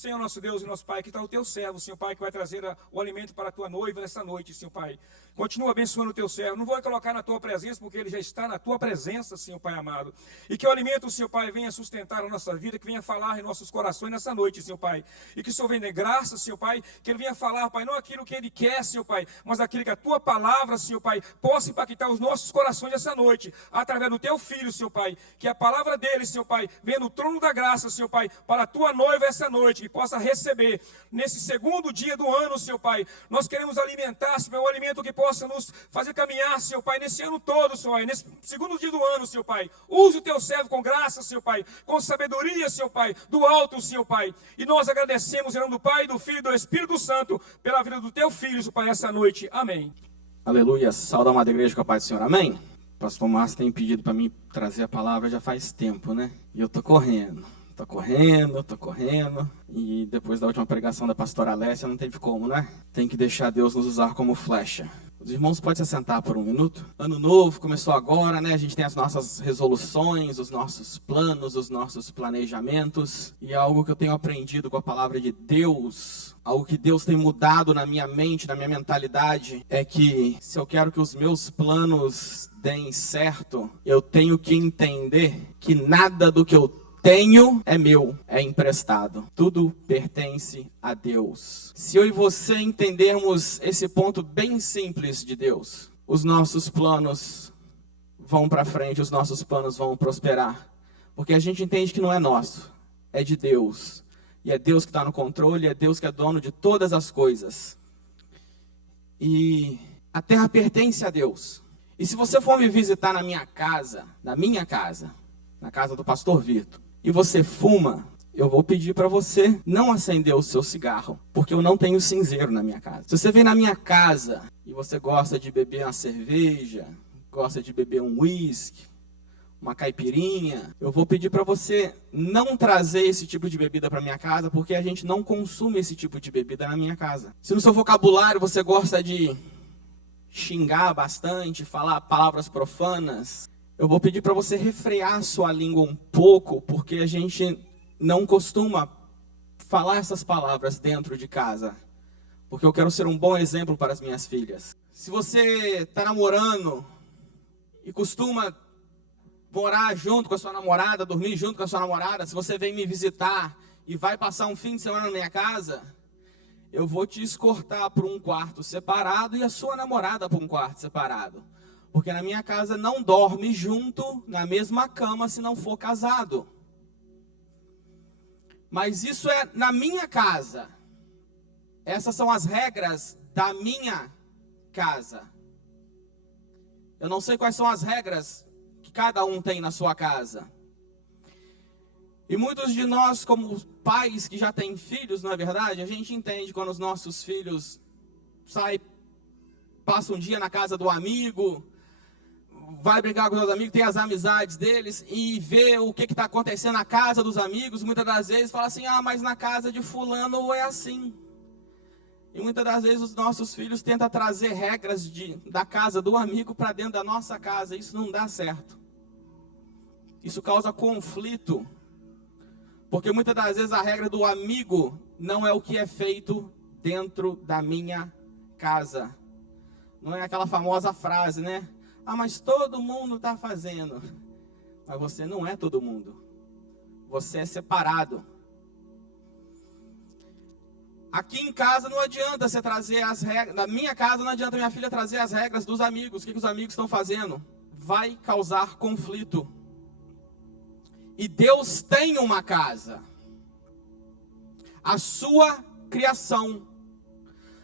Senhor nosso Deus e nosso Pai, que está o teu servo, Senhor Pai, que vai trazer o alimento para a tua noiva nessa noite, Senhor Pai. Continua abençoando o teu servo. Não vou colocar na tua presença, porque ele já está na tua presença, Senhor Pai amado. E que o alimento, Senhor Pai, venha sustentar a nossa vida, que venha falar em nossos corações nessa noite, Senhor Pai. E que o Senhor venha de graça, Senhor Pai, que ele venha falar, Pai, não aquilo que ele quer, Senhor Pai, mas aquilo que a tua palavra, Senhor Pai, possa impactar os nossos corações essa noite, através do teu filho, Senhor Pai. Que a palavra dele, Senhor Pai, venha no trono da graça, Senhor Pai, para a tua noiva essa noite, que possa receber nesse segundo dia do ano, Senhor Pai. Nós queremos alimentar, Senhor, um alimento que possa nos fazer caminhar, Senhor Pai, nesse ano todo, Senhor Pai, nesse segundo dia do ano, Senhor Pai. Use o teu servo com graça, Senhor Pai, com sabedoria, Senhor Pai, do alto, Senhor Pai. E nós agradecemos em nome do Pai, do Filho e do Espírito Santo, pela vida do teu filho, Senhor Pai, essa noite. Amém. Aleluia. Saúde, amada igreja, com a paz do Senhor. Amém. O pastor Márcio tem pedido para mim trazer a palavra já faz tempo, né? E eu tô correndo. E depois da última pregação da pastora Alessia, não teve como, né? Tem que deixar Deus nos usar como flecha. Os irmãos podem se assentar por um minuto. Ano novo começou agora, né? A gente tem as nossas resoluções, os nossos planos, os nossos planejamentos. E algo que eu tenho aprendido com a palavra de Deus, algo que Deus tem mudado na minha mente, na minha mentalidade, é que se eu quero que os meus planos deem certo, eu tenho que entender que nada do que eu tenho é meu, é emprestado. Tudo pertence a Deus. Se eu e você entendermos esse ponto bem simples de Deus, os nossos planos vão para frente, os nossos planos vão prosperar. Porque a gente entende que não é nosso, é de Deus. E é Deus que está no controle, é Deus que é dono de todas as coisas. E a terra pertence a Deus. E se você for me visitar na minha casa, na casa do pastor Vitor, e você fuma, eu vou pedir para você não acender o seu cigarro, porque eu não tenho cinzeiro na minha casa. Se você vem na minha casa e você gosta de beber uma cerveja, gosta de beber um uísque, uma caipirinha, eu vou pedir para você não trazer esse tipo de bebida para minha casa, porque a gente não consome esse tipo de bebida na minha casa. Se no seu vocabulário você gosta de xingar bastante, falar palavras profanas, eu vou pedir para você refrear sua língua um pouco, porque a gente não costuma falar essas palavras dentro de casa. Porque eu quero ser um bom exemplo para as minhas filhas. Se você está namorando e costuma morar junto com a sua namorada, dormir junto com a sua namorada, se você vem me visitar e vai passar um fim de semana na minha casa, eu vou te escortar para um quarto separado e a sua namorada para um quarto separado. Porque na minha casa não dorme junto na mesma cama se não for casado. Mas isso é na minha casa. Essas são as regras da minha casa. Eu não sei quais são as regras que cada um tem na sua casa. E muitos de nós, como pais que já têm filhos, não é verdade? A gente entende quando os nossos filhos saem, passam um dia na casa do amigo, vai brincar com os amigos, tem as amizades deles e vê o que está acontecendo na casa dos amigos. Muitas das vezes fala assim, mas na casa de fulano é assim. E muitas das vezes os nossos filhos tentam trazer regras da casa do amigo para dentro da nossa casa. Isso não dá certo. Isso causa conflito. Porque muitas das vezes a regra do amigo não é o que é feito dentro da minha casa. Não é aquela famosa frase, né? Mas todo mundo está fazendo. Mas você não é todo mundo. Você é separado. Aqui em casa não adianta você trazer as regras. Na minha casa não adianta minha filha trazer as regras dos amigos. O que os amigos estão fazendo? Vai causar conflito. E Deus tem uma casa. A sua criação.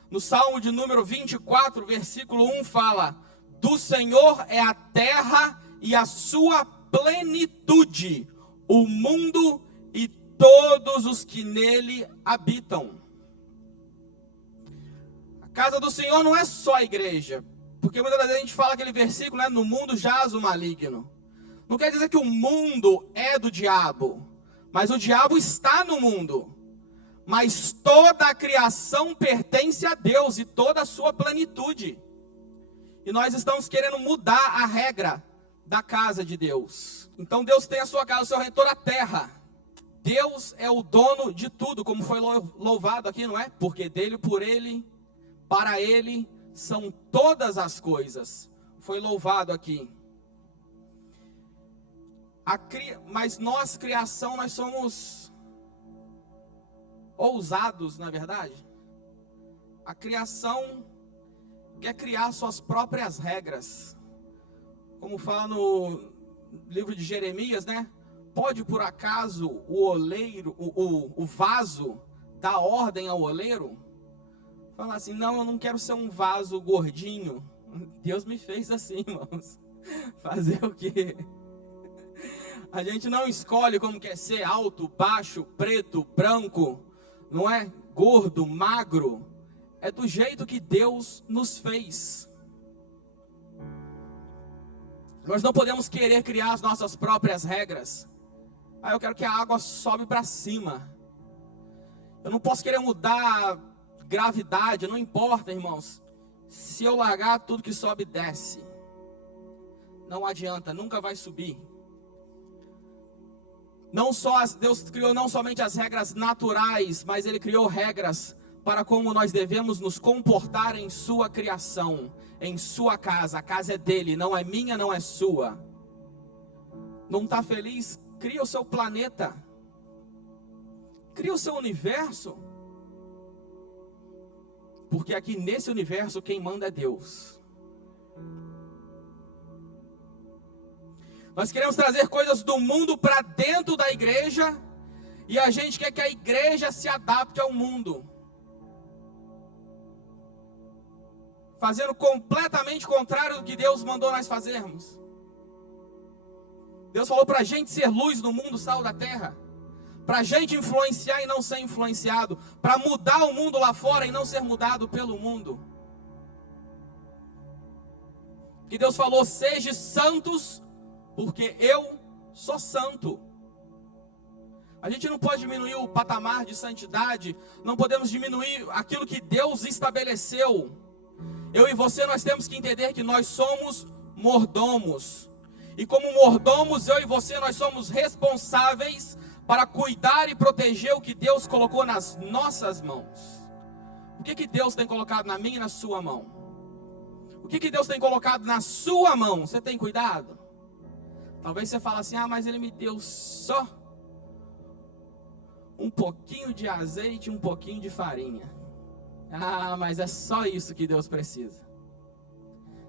No Salmo de número 24, versículo 1 fala: do Senhor é a terra e a sua plenitude, o mundo e todos os que nele habitam. A casa do Senhor não é só a igreja, porque muitas vezes a gente fala aquele versículo, né? No mundo jaz o maligno. Não quer dizer que o mundo é do diabo, mas o diabo está no mundo. Mas toda a criação pertence a Deus e toda a sua plenitude. E nós estamos querendo mudar a regra da casa de Deus. Então Deus tem a sua casa, o seu reino, toda a terra Deus é o dono de tudo, como foi louvado aqui, não é? Porque dele, por ele, para ele são todas as coisas. Foi louvado aqui. Mas nós, criação, nós somos ousados, na verdade. A criação quer criar suas próprias regras. Como fala no livro de Jeremias, né? Pode por acaso o oleiro, o vaso dar ordem ao oleiro? Fala assim, não, eu não quero ser um vaso gordinho. Deus me fez assim, irmãos. Fazer o quê? A gente não escolhe como quer ser, alto, baixo, preto, branco, não é? Gordo, magro. É do jeito que Deus nos fez. Nós não podemos querer criar as nossas próprias regras. Eu quero que a água sobe para cima. Eu não posso querer mudar a gravidade, não importa, irmãos. Se eu largar, tudo que sobe desce. Não adianta, nunca vai subir. Deus criou não somente as regras naturais, mas Ele criou regras para como nós devemos nos comportar em sua criação, em sua casa. A casa é dele, não é minha, não é sua. Não está feliz? Cria o seu planeta. Cria o seu universo. Porque aqui nesse universo quem manda é Deus. Nós queremos trazer coisas do mundo para dentro da igreja. E a gente quer que a igreja se adapte ao mundo. Fazendo completamente contrário do que Deus mandou nós fazermos. Deus falou para a gente ser luz no mundo, sal da terra. Para a gente influenciar e não ser influenciado. Para mudar o mundo lá fora e não ser mudado pelo mundo. Que Deus falou, sejam santos, porque eu sou santo. A gente não pode diminuir o patamar de santidade. Não podemos diminuir aquilo que Deus estabeleceu. Eu e você, nós temos que entender que nós somos mordomos. E como mordomos, eu e você, nós somos responsáveis para cuidar e proteger o que Deus colocou nas nossas mãos. O que Deus tem colocado na minha e na sua mão? O que Deus tem colocado na sua mão? Você tem cuidado? Talvez você fale assim, mas Ele me deu só um pouquinho de azeite e um pouquinho de farinha. Mas é só isso que Deus precisa.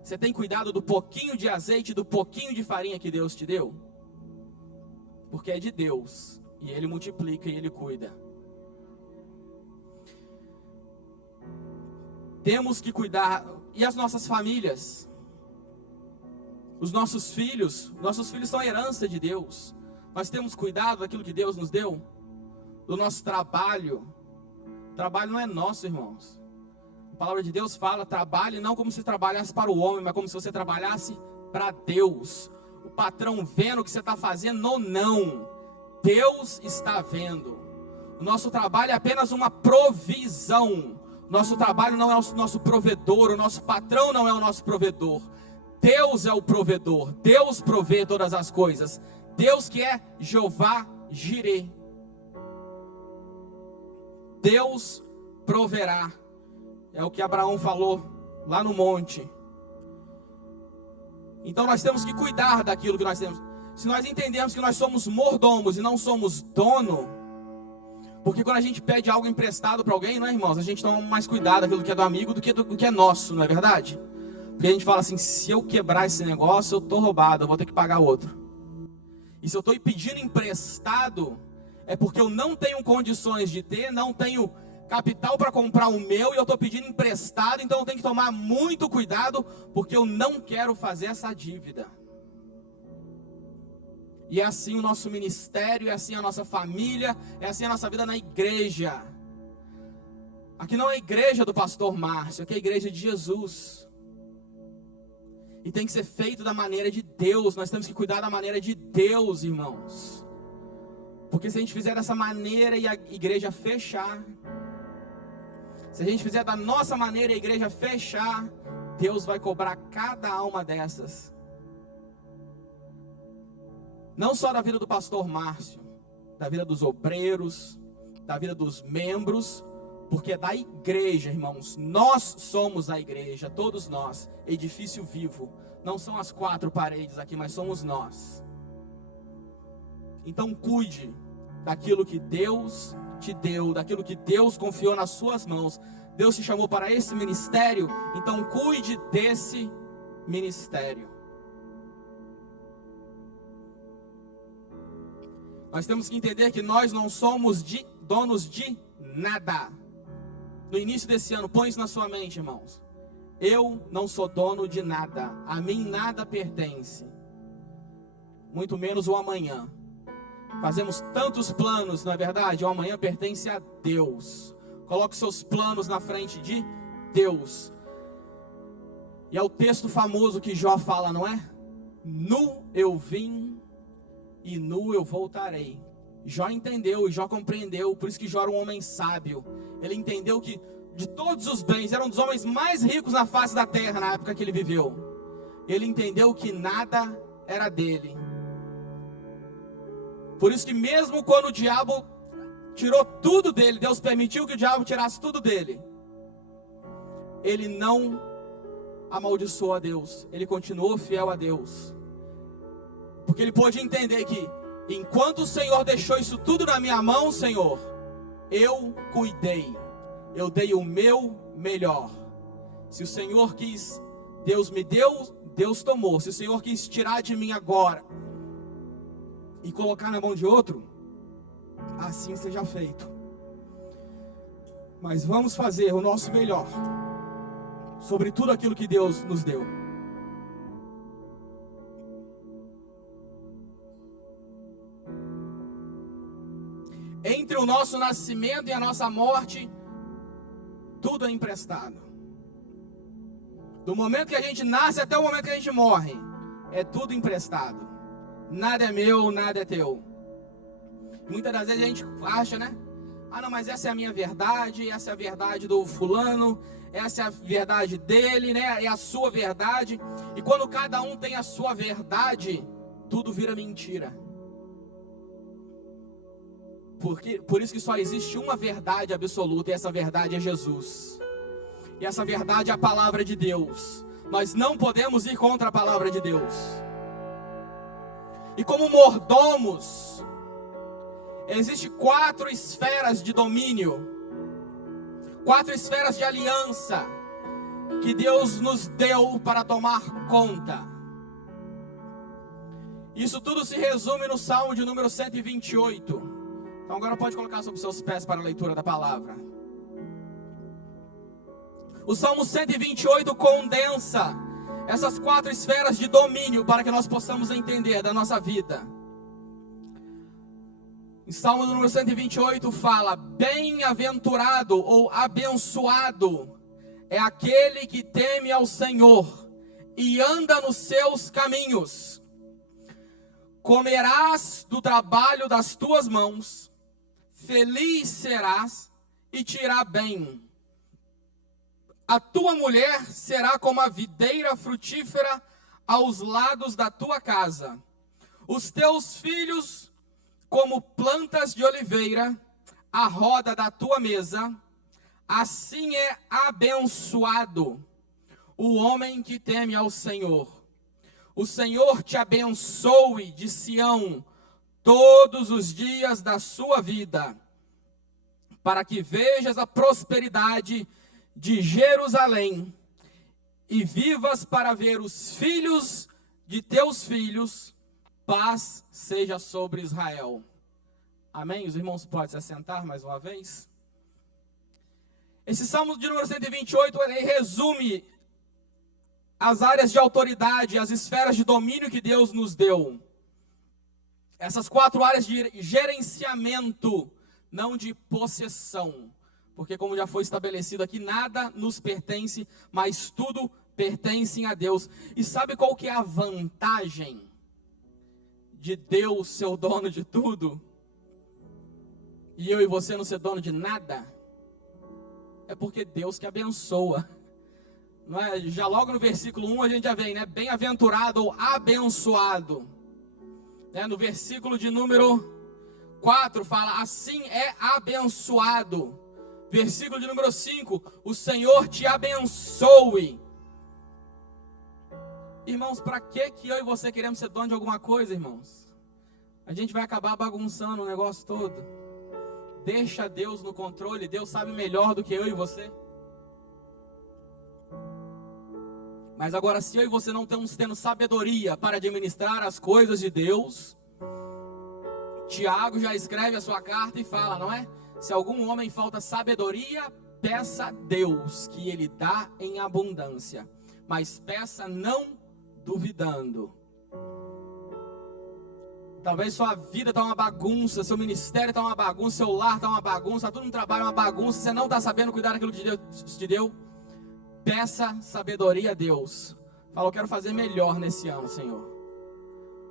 Você tem cuidado do pouquinho de azeite e do pouquinho de farinha que Deus te deu? Porque é de Deus. E Ele multiplica e Ele cuida. Temos que cuidar. E as nossas famílias? Os nossos filhos são a herança de Deus. Nós temos cuidado daquilo que Deus nos deu. Do nosso trabalho. O trabalho não é nosso, irmãos. A palavra de Deus fala, trabalhe não como se trabalhasse para o homem, mas como se você trabalhasse para Deus. O patrão vendo o que você está fazendo ou não. Deus está vendo. O nosso trabalho é apenas uma provisão. Nosso trabalho não é o nosso provedor. O nosso patrão não é o nosso provedor. Deus é o provedor. Deus provê todas as coisas. Deus que é Jeová Jireh. Deus proverá. É o que Abraão falou lá no monte. Então nós temos que cuidar daquilo que nós temos. Se nós entendermos que nós somos mordomos e não somos dono, porque quando a gente pede algo emprestado para alguém, não é, irmãos? A gente toma mais cuidado daquilo que é do amigo do que é nosso, não é verdade? Porque a gente fala assim, se eu quebrar esse negócio, eu estou roubado, eu vou ter que pagar outro. E se eu estou pedindo emprestado, é porque eu não tenho condições de ter, não tenho capital para comprar o meu e eu estou pedindo emprestado, então eu tenho que tomar muito cuidado, porque eu não quero fazer essa dívida. E é assim o nosso ministério, é assim a nossa família, é assim a nossa vida na igreja. Aqui não é a igreja do pastor Márcio, aqui é a igreja de Jesus. E tem que ser feito da maneira de Deus, nós temos que cuidar da maneira de Deus, irmãos. Porque se a gente fizer dessa maneira e a igreja fechar, se a gente fizer da nossa maneira e a igreja fechar, Deus vai cobrar cada alma dessas. Não só da vida do pastor Márcio, da vida dos obreiros, da vida dos membros, porque é da igreja, irmãos. Nós somos a igreja, todos nós, edifício vivo. Não são as 4 paredes aqui, mas somos nós. Então cuide daquilo que Deus te deu, daquilo que Deus confiou nas suas mãos. Deus te chamou para esse ministério, então cuide desse ministério. Nós temos que entender que nós não somos donos de nada. No início desse ano, põe isso na sua mente, irmãos. Eu não sou dono de nada. A mim nada pertence. Muito menos o amanhã. Fazemos tantos planos, não é verdade? O amanhã pertence a Deus. Coloque seus planos na frente de Deus. E é o texto famoso que Jó fala, não é? Nu eu vim e nu eu voltarei. Jó entendeu e Jó compreendeu. Por isso que Jó era um homem sábio. Ele entendeu que de todos os bens, era um dos homens mais ricos na face da terra na época que ele viveu. Ele entendeu que nada era dele. Por isso que mesmo quando o diabo tirou tudo dele, Deus permitiu que o diabo tirasse tudo dele, ele não amaldiçoou a Deus, ele continuou fiel a Deus. Porque ele pôde entender que enquanto o Senhor deixou isso tudo na minha mão, Senhor, eu cuidei, eu dei o meu melhor. Se o Senhor quis, Deus me deu, Deus tomou. Se o Senhor quis tirar de mim agora e colocar na mão de outro, assim seja feito. Mas vamos fazer o nosso melhor sobre tudo aquilo que Deus nos deu. Entre o nosso nascimento e a nossa morte, tudo é emprestado. Do momento que a gente nasce até o momento que a gente morre, é tudo emprestado. Nada é meu, nada é teu. Muitas das vezes a gente acha, né? Ah, não, mas essa é a minha verdade, essa é a verdade do fulano, essa é a verdade dele, né? É a sua verdade. E quando cada um tem a sua verdade, tudo vira mentira. Por isso que só existe uma verdade absoluta, e essa verdade é Jesus. E essa verdade é a palavra de Deus. Nós não podemos ir contra a palavra de Deus. E como mordomos, existem 4 esferas de domínio, 4 esferas de aliança que Deus nos deu para tomar conta. Isso tudo se resume no Salmo de número 128. Então agora pode colocar sobre seus pés para a leitura da palavra. O Salmo 128 condensa essas 4 esferas de domínio para que nós possamos entender da nossa vida. Em Salmo número 128 fala: bem-aventurado ou abençoado é aquele que teme ao Senhor e anda nos seus caminhos. Comerás do trabalho das tuas mãos, feliz serás e te irá bem. A tua mulher será como a videira frutífera aos lados da tua casa. Os teus filhos como plantas de oliveira à roda da tua mesa. Assim é abençoado o homem que teme ao Senhor. O Senhor te abençoe de Sião todos os dias da sua vida, para que vejas a prosperidade de Jerusalém e vivas para ver os filhos de teus filhos. Paz seja sobre Israel. Amém? Os irmãos podem se assentar mais uma vez. Esse Salmo de número 128, ele resume as áreas de autoridade, as esferas de domínio que Deus nos deu. Essas 4 áreas de gerenciamento, não de possessão. Porque como já foi estabelecido aqui, nada nos pertence, mas tudo pertence a Deus. E sabe qual que é a vantagem de Deus ser o dono de tudo? E eu e você não ser dono de nada? É porque Deus que abençoa. Não é? Já logo no versículo 1 a gente já vem, né? Bem-aventurado ou abençoado. No versículo de número 4 fala, assim é abençoado. Versículo de número 5, o Senhor te abençoe. Irmãos, para que eu e você queremos ser dono de alguma coisa, irmãos? A gente vai acabar bagunçando o negócio todo. Deixa Deus no controle, Deus sabe melhor do que eu e você. Mas agora, se eu e você não estamos tendo sabedoria para administrar as coisas de Deus, Tiago já escreve a sua carta e fala, não é? Se algum homem falta sabedoria, peça a Deus, que Ele dá em abundância. Mas peça não duvidando. Talvez sua vida está uma bagunça, seu ministério está uma bagunça, seu lar está uma bagunça, tudo no trabalho é uma bagunça, você não está sabendo cuidar daquilo que Deus te deu. Peça sabedoria a Deus. Fala, eu quero fazer melhor nesse ano, Senhor.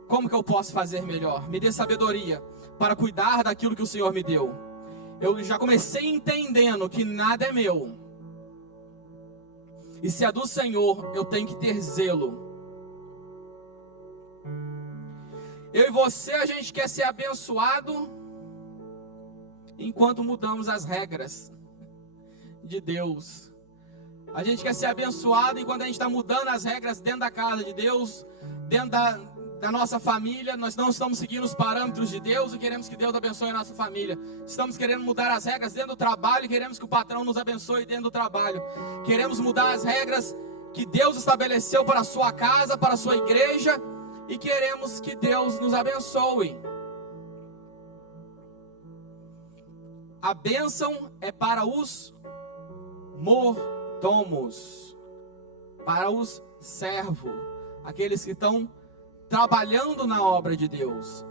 Como que eu posso fazer melhor? Me dê sabedoria para cuidar daquilo que o Senhor me deu. Eu já comecei entendendo que nada é meu. E se é do Senhor, eu tenho que ter zelo. Eu e você, a gente quer ser abençoado enquanto mudamos as regras de Deus. A gente quer ser abençoado enquanto a gente está mudando as regras dentro da casa de Deus, dentro da nossa família. Nós não estamos seguindo os parâmetros de Deus e queremos que Deus abençoe a nossa família. Estamos querendo mudar as regras dentro do trabalho e queremos que o patrão nos abençoe dentro do trabalho. Queremos mudar as regras que Deus estabeleceu para a sua casa, para a sua igreja, e queremos que Deus nos abençoe. A bênção é para os mordomos, para os servos, aqueles que estão trabalhando na obra de Deus.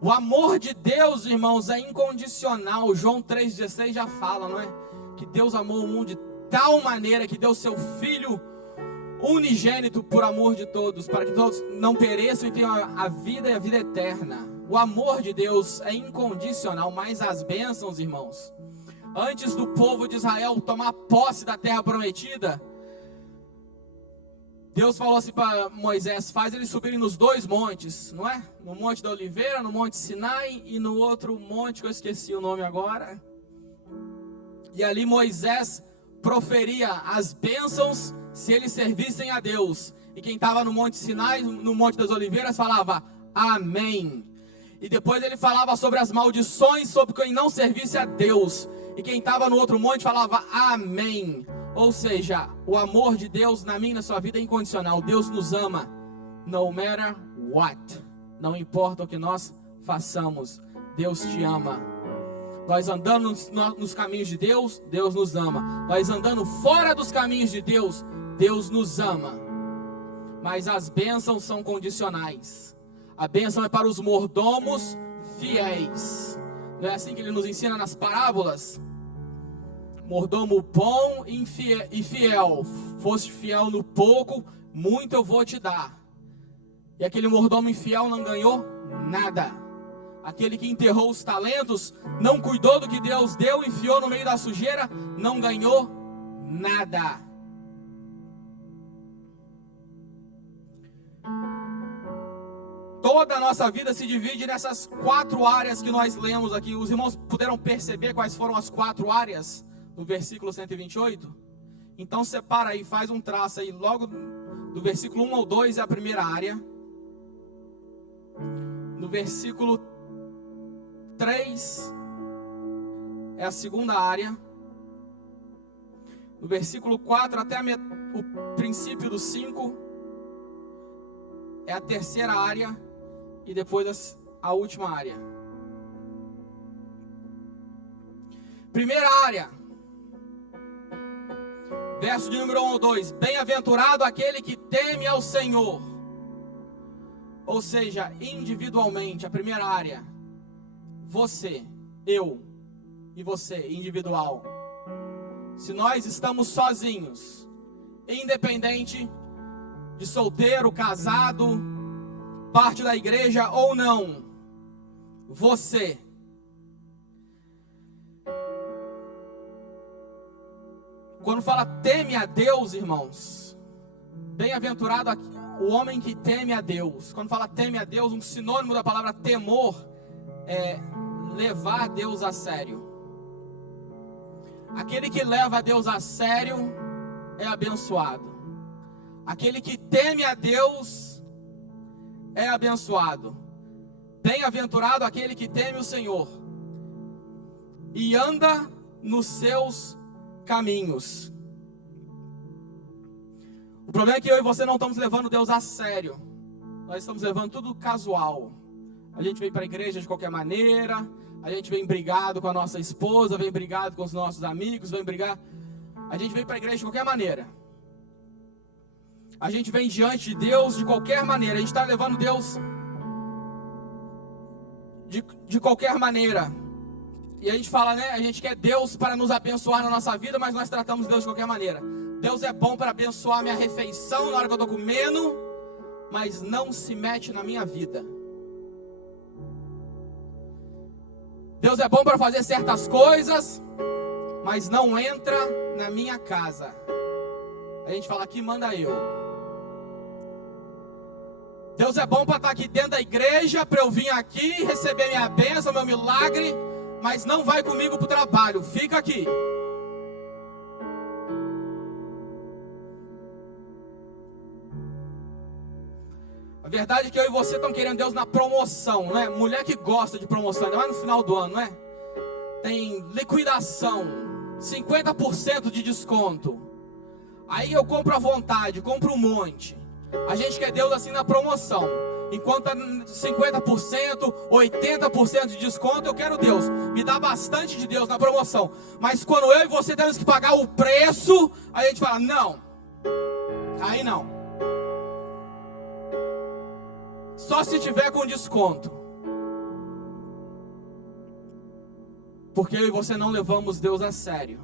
O amor de Deus, irmãos, é incondicional. João 3,16 já fala, não é? Que Deus amou o mundo de tal maneira que deu seu Filho unigênito por amor de todos, para que todos não pereçam e tenham a vida e a vida eterna. O amor de Deus é incondicional, mas as bênçãos, irmãos, antes do povo de Israel tomar posse da terra prometida, Deus falou assim para Moisés, faz eles subirem nos 2 montes, não é? No Monte da Oliveira, no Monte Sinai e no outro monte que eu esqueci o nome agora. E ali Moisés proferia as bênçãos se eles servissem a Deus. E quem estava no Monte Sinai, no Monte das Oliveiras, falava amém. E depois ele falava sobre as maldições sobre quem não servisse a Deus. E quem estava no outro monte falava amém. Ou seja, o amor de Deus na minha e na sua vida é incondicional. Deus nos ama, no matter what. Não importa o que nós façamos, Deus te ama. Nós andando nos caminhos de Deus, Deus nos ama. Nós andando fora dos caminhos de Deus, Deus nos ama. Mas as bênçãos são condicionais. A bênção é para os mordomos fiéis. Não é assim que ele nos ensina nas parábolas? Mordomo bom e fiel. Foste fiel no pouco, muito eu vou te dar. E aquele mordomo infiel não ganhou nada. Aquele que enterrou os talentos, não cuidou do que Deus deu, enfiou no meio da sujeira, não ganhou nada. Toda a nossa vida se divide nessas 4 áreas que nós lemos aqui. Os irmãos puderam perceber quais foram as 4 áreas no versículo 128? Então separa aí, faz um traço aí, logo do versículo 1 ao 2 é a primeira área. No versículo 3 é a segunda área. No versículo 4 até o princípio do 5 é a terceira área. E depois a última área. Primeira área, verso de número 1 ao 2. Bem-aventurado aquele que teme ao Senhor. Ou seja, individualmente, a primeira área. Você, eu e você, individual. Se nós estamos sozinhos, independente de solteiro, casado, parte da igreja ou não, você. Quando fala teme a Deus, irmãos, bem-aventurado o homem que teme a Deus. Quando fala teme a Deus, um sinônimo da palavra temor é levar Deus a sério. Aquele que leva a Deus a sério é abençoado. Aquele que teme a Deus é abençoado. Bem-aventurado aquele que teme o Senhor e anda nos seus caminhos. O problema é que eu e você não estamos levando Deus a sério. Nós estamos levando tudo casual. A gente vem para a igreja de qualquer maneira. A gente vem brigado com a nossa esposa, vem brigado com os nossos amigos, a gente vem para a igreja de qualquer maneira. A gente vem diante de Deus de qualquer maneira. A gente está levando Deus de qualquer maneira. E a gente fala, né? A gente quer Deus para nos abençoar na nossa vida, mas nós tratamos Deus de qualquer maneira. Deus é bom para abençoar a minha refeição na hora que eu estou comendo, mas não se mete na minha vida. Deus é bom para fazer certas coisas, mas não entra na minha casa. A gente fala, aqui manda eu. Deus é bom para estar aqui dentro da igreja, para eu vir aqui, receber minha bênção, meu milagre, mas não vai comigo para o trabalho, fica aqui. A verdade é que eu e você estamos querendo Deus na promoção, né? Mulher que gosta de promoção, ainda mais no final do ano, né? Tem liquidação, 50% de desconto. Aí eu compro à vontade, compro um monte. A gente quer Deus assim na promoção. Enquanto tá 50%, 80% de desconto, eu quero Deus. Me dá bastante de Deus na promoção. Mas quando eu e você temos que pagar o preço, aí a gente fala, não. Aí não. Só se tiver com desconto. Porque eu e você não levamos Deus a sério.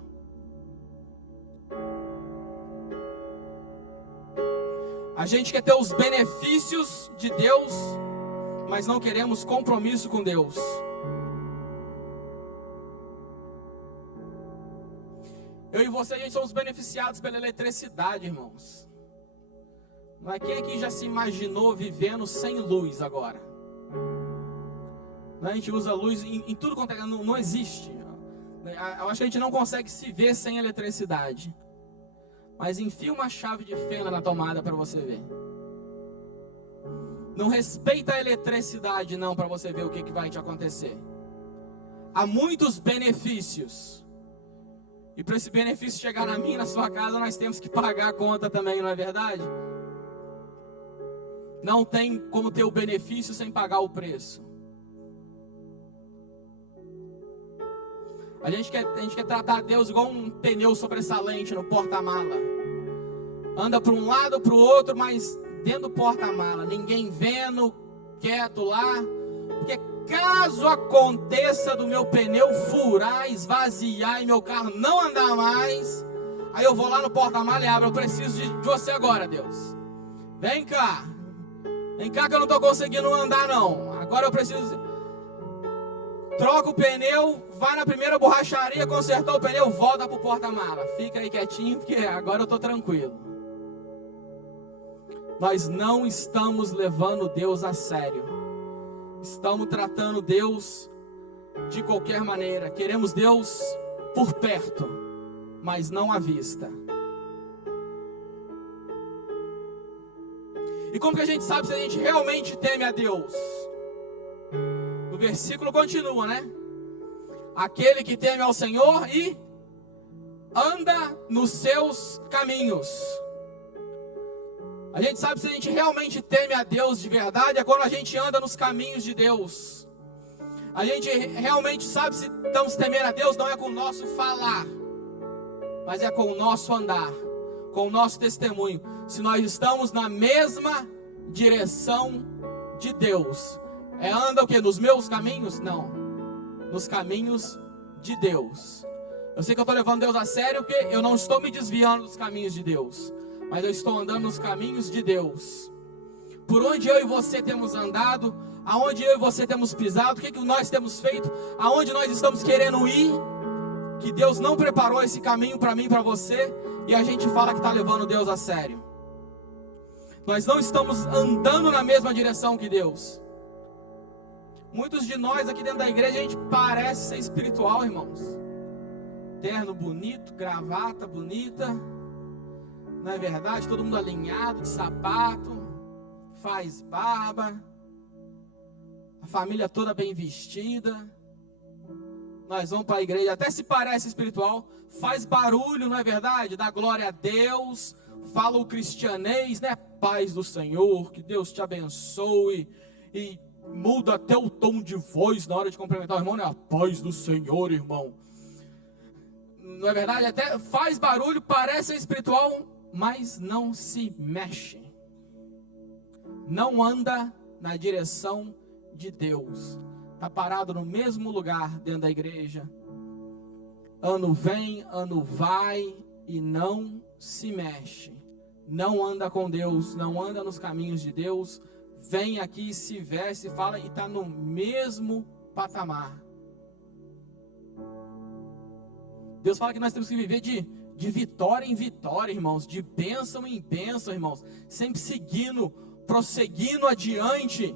A gente quer ter os benefícios de Deus, mas não queremos compromisso com Deus. Eu e você, a gente somos beneficiados pela eletricidade, irmãos. Mas quem aqui já se imaginou vivendo sem luz agora? A gente usa luz em tudo quanto é, não existe. Eu acho que a gente não consegue se ver sem eletricidade. Mas enfia uma chave de fenda na tomada para você ver. Não respeita a eletricidade não, para você ver o que vai te acontecer. Há muitos benefícios. E para esse benefício chegar na minha, na sua casa, nós temos que pagar a conta também, não é verdade? Não tem como ter o benefício sem pagar o preço. A gente quer tratar Deus igual um pneu sobressalente no porta-mala. Anda para um lado, para o outro, mas dentro do porta-mala. Ninguém vendo, quieto lá. Porque caso aconteça do meu pneu furar, esvaziar e meu carro não andar mais, aí eu vou lá no porta-mala e abro. Eu preciso de você agora, Deus. Vem cá. Vem cá que eu não estou conseguindo andar não. Agora eu preciso... Troca o pneu, vai na primeira borracharia, consertou o pneu, volta para o porta-mala. Fica aí quietinho, porque agora eu estou tranquilo. Nós não estamos levando Deus a sério. Estamos tratando Deus de qualquer maneira. Queremos Deus por perto, mas não à vista. E como que a gente sabe se a gente realmente teme a Deus? O versículo continua, né? Aquele que teme ao Senhor e anda nos seus caminhos. A gente sabe se a gente realmente teme a Deus de verdade é quando a gente anda nos caminhos de Deus. A gente realmente sabe se estamos temendo a Deus, não é com o nosso falar, mas é com o nosso andar, com o nosso testemunho. Se nós estamos na mesma direção de Deus. Anda o quê? Nos meus caminhos? Não. Nos caminhos de Deus. Eu sei que eu estou levando Deus a sério, porque eu não estou me desviando dos caminhos de Deus, mas eu estou andando nos caminhos de Deus. Por onde eu e você temos andado, aonde eu e você temos pisado, o que nós temos feito, aonde nós estamos querendo ir, que Deus não preparou esse caminho para mim e para você, e a gente fala que está levando Deus a sério. Nós não estamos andando na mesma direção que Deus. Muitos de nós aqui dentro da igreja, a gente parece ser espiritual, irmãos. Terno bonito, gravata bonita, não é verdade? Todo mundo alinhado, de sapato, faz barba, a família toda bem vestida. Nós vamos para a igreja, até se parece espiritual, faz barulho, não é verdade? Dá glória a Deus, fala o cristianês, né? Paz do Senhor, que Deus te abençoe, e muda até o tom de voz na hora de cumprimentar o irmão, né? A paz do Senhor, irmão. Não é verdade? Até faz barulho, parece espiritual, mas não se mexe. Não anda na direção de Deus. Está parado no mesmo lugar dentro da igreja. Ano vem, ano vai e não se mexe. Não anda com Deus, não anda nos caminhos de Deus. Vem aqui, se veste, fala e está no mesmo patamar. Deus fala que nós temos que viver de vitória em vitória, irmãos. De bênção em bênção, irmãos. Sempre seguindo, prosseguindo adiante.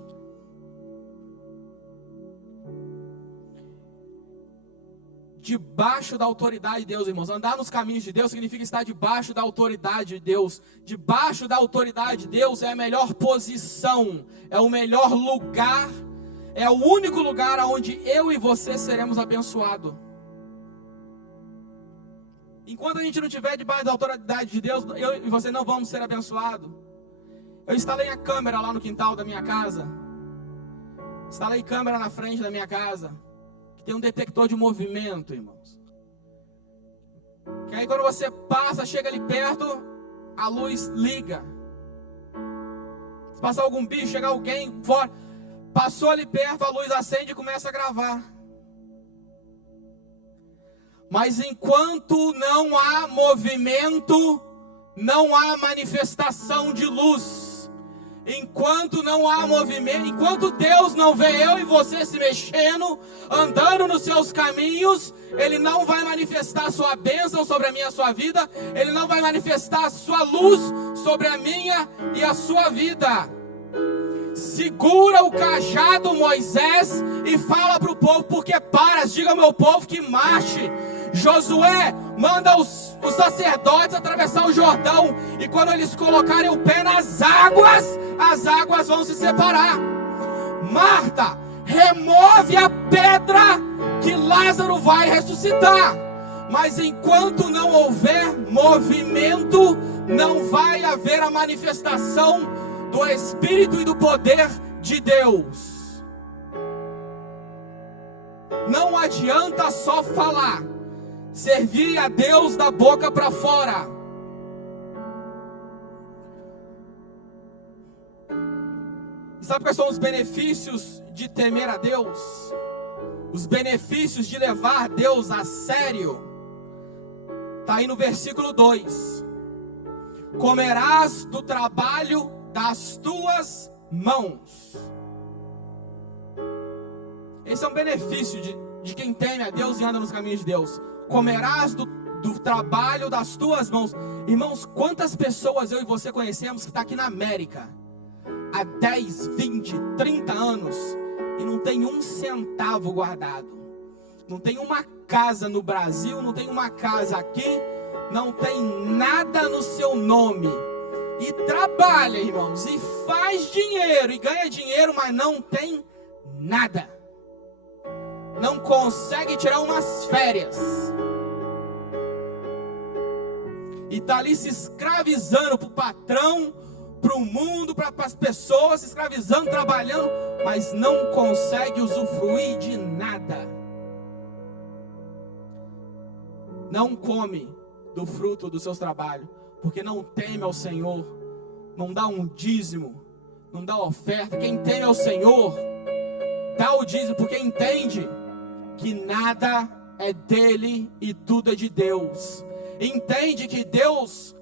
Debaixo da autoridade de Deus, irmãos. Andar nos caminhos de Deus significa estar debaixo da autoridade de Deus. Debaixo da autoridade de Deus é a melhor posição, é o melhor lugar, é o único lugar onde eu e você seremos abençoados. Enquanto a gente não estiver debaixo da autoridade de Deus, eu e você não vamos ser abençoados. Eu instalei a câmera lá no quintal da minha casa. Instalei câmera na frente da minha casa. Tem um detector de movimento, irmãos. Que aí quando você passa, chega ali perto, a luz liga. Se passar algum bicho, chegar alguém fora, passou ali perto, a luz acende e começa a gravar. Mas enquanto não há movimento, não há manifestação de luz. Enquanto não há movimento, enquanto Deus não vê eu e você se mexendo, andando nos seus caminhos, Ele não vai manifestar a sua bênção sobre a minha e a sua vida. Ele não vai manifestar a sua luz sobre a minha e a sua vida. Segura o cajado, Moisés, e fala para o povo, porque paras, diga ao meu povo que marche. Josué, manda os sacerdotes atravessar o Jordão, e quando eles colocarem o pé nas águas, as águas vão se separar. Marta, remove a pedra que Lázaro vai ressuscitar. Mas enquanto não houver movimento, não vai haver a manifestação do Espírito e do poder de Deus. Não adianta só falar. Servir a Deus da boca para fora. Sabe quais são os benefícios de temer a Deus? Os benefícios de levar Deus a sério. Está aí no versículo 2. Comerás do trabalho das tuas mãos. Esse é um benefício de quem teme a Deus e anda nos caminhos de Deus. Comerás do trabalho das tuas mãos. Irmãos, quantas pessoas eu e você conhecemos que está aqui na América há 10, 20, 30 anos e não tem um centavo guardado, não tem uma casa no Brasil, não tem uma casa aqui, não tem nada no seu nome, e trabalha, irmãos, e faz dinheiro e ganha dinheiro, mas não tem nada, não consegue tirar umas férias, e está ali se escravizando para o patrão, para o mundo, para as pessoas, se escravizando, trabalhando, mas não consegue usufruir de nada. Não come do fruto dos seus trabalhos, porque não teme ao Senhor, não dá um dízimo, não dá oferta. Quem teme ao Senhor, dá o dízimo, porque entende que nada é dele e tudo é de Deus. Entende que Deus,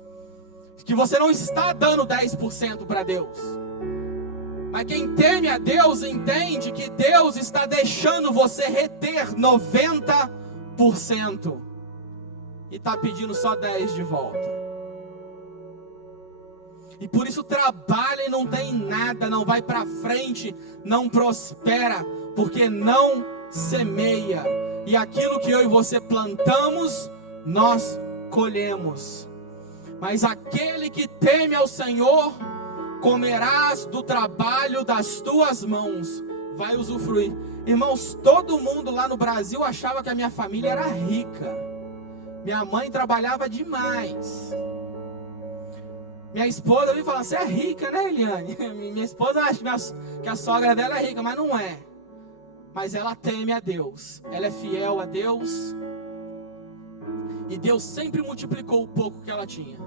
que você não está dando 10% para Deus. Mas quem teme a Deus entende que Deus está deixando você reter 90% e está pedindo só 10% de volta. E por isso trabalha e não tem nada, não vai para frente, não prospera, porque não semeia. E aquilo que eu e você plantamos, nós colhemos. Mas aquele que teme ao Senhor, comerás do trabalho das tuas mãos, vai usufruir. Irmãos, todo mundo lá no Brasil achava que a minha família era rica. Minha mãe trabalhava demais. Minha esposa me falando, você é rica, né, Eliane? Minha esposa acha que a sogra dela é rica, mas não é. Mas ela teme a Deus, ela é fiel a Deus. E Deus sempre multiplicou o pouco que ela tinha.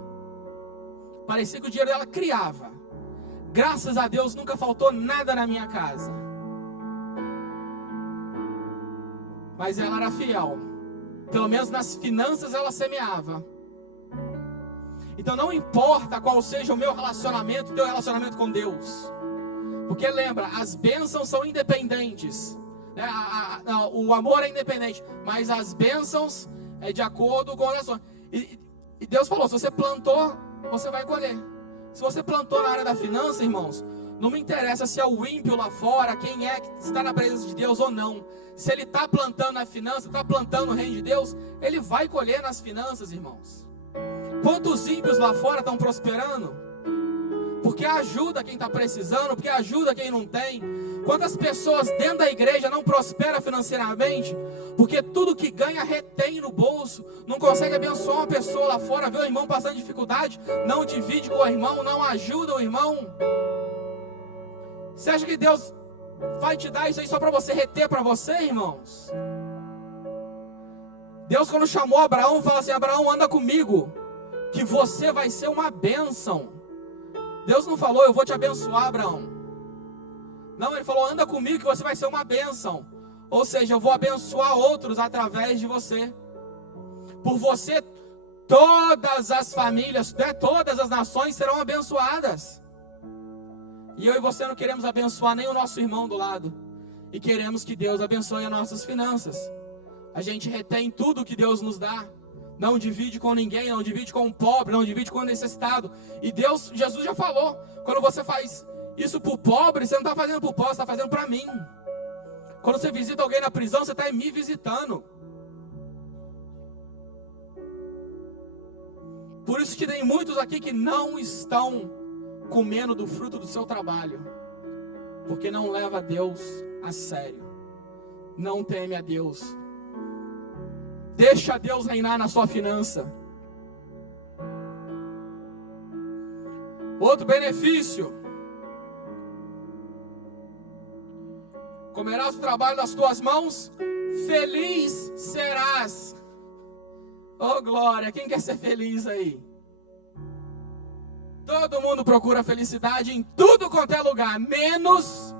Parecia que o dinheiro dela criava. Graças a Deus nunca faltou nada na minha casa. Mas ela era fiel. Pelo menos nas finanças ela semeava. Então não importa qual seja o meu relacionamento, o teu relacionamento com Deus. Porque lembra, as bênçãos são independentes. O amor é independente, mas as bênçãos é de acordo com as ações. E Deus falou, se você plantou, você vai colher. Se você plantou na área da finança, irmãos, não me interessa se é o ímpio lá fora, quem é que está na presença de Deus ou não. Se ele está plantando na finança, está plantando no reino de Deus, ele vai colher nas finanças, irmãos. Quantos ímpios lá fora estão prosperando? Porque ajuda quem está precisando, porque ajuda quem não tem. Quantas pessoas dentro da igreja não prosperam financeiramente? Porque tudo que ganha retém no bolso. Não consegue abençoar uma pessoa lá fora, vê o irmão passando dificuldade, não divide com o irmão, não ajuda o irmão. Você acha que Deus vai te dar isso aí só para você reter para você, irmãos? Deus, quando chamou Abraão, fala assim, Abraão, anda comigo, que você vai ser uma bênção. Deus não falou, eu vou te abençoar, Abraão. Não, ele falou, anda comigo que você vai ser uma bênção. Ou seja, eu vou abençoar outros através de você. Por você, todas as famílias, todas as nações serão abençoadas. E eu e você não queremos abençoar nem o nosso irmão do lado. E queremos que Deus abençoe as nossas finanças. A gente retém tudo que Deus nos dá. Não divide com ninguém, não divide com o pobre, não divide com o necessitado. E Deus, Jesus já falou, quando você faz isso para o pobre, você não está fazendo para o pobre, você está fazendo para mim. Quando você visita alguém na prisão, você está me visitando. Por isso que tem muitos aqui que não estão comendo do fruto do seu trabalho, porque não leva a Deus a sério, não teme a Deus. Deixa Deus reinar na sua finança. Outro benefício: comerás o trabalho das tuas mãos, feliz serás. Oh glória, quem quer ser feliz aí? Todo mundo procura felicidade em tudo quanto é lugar, menos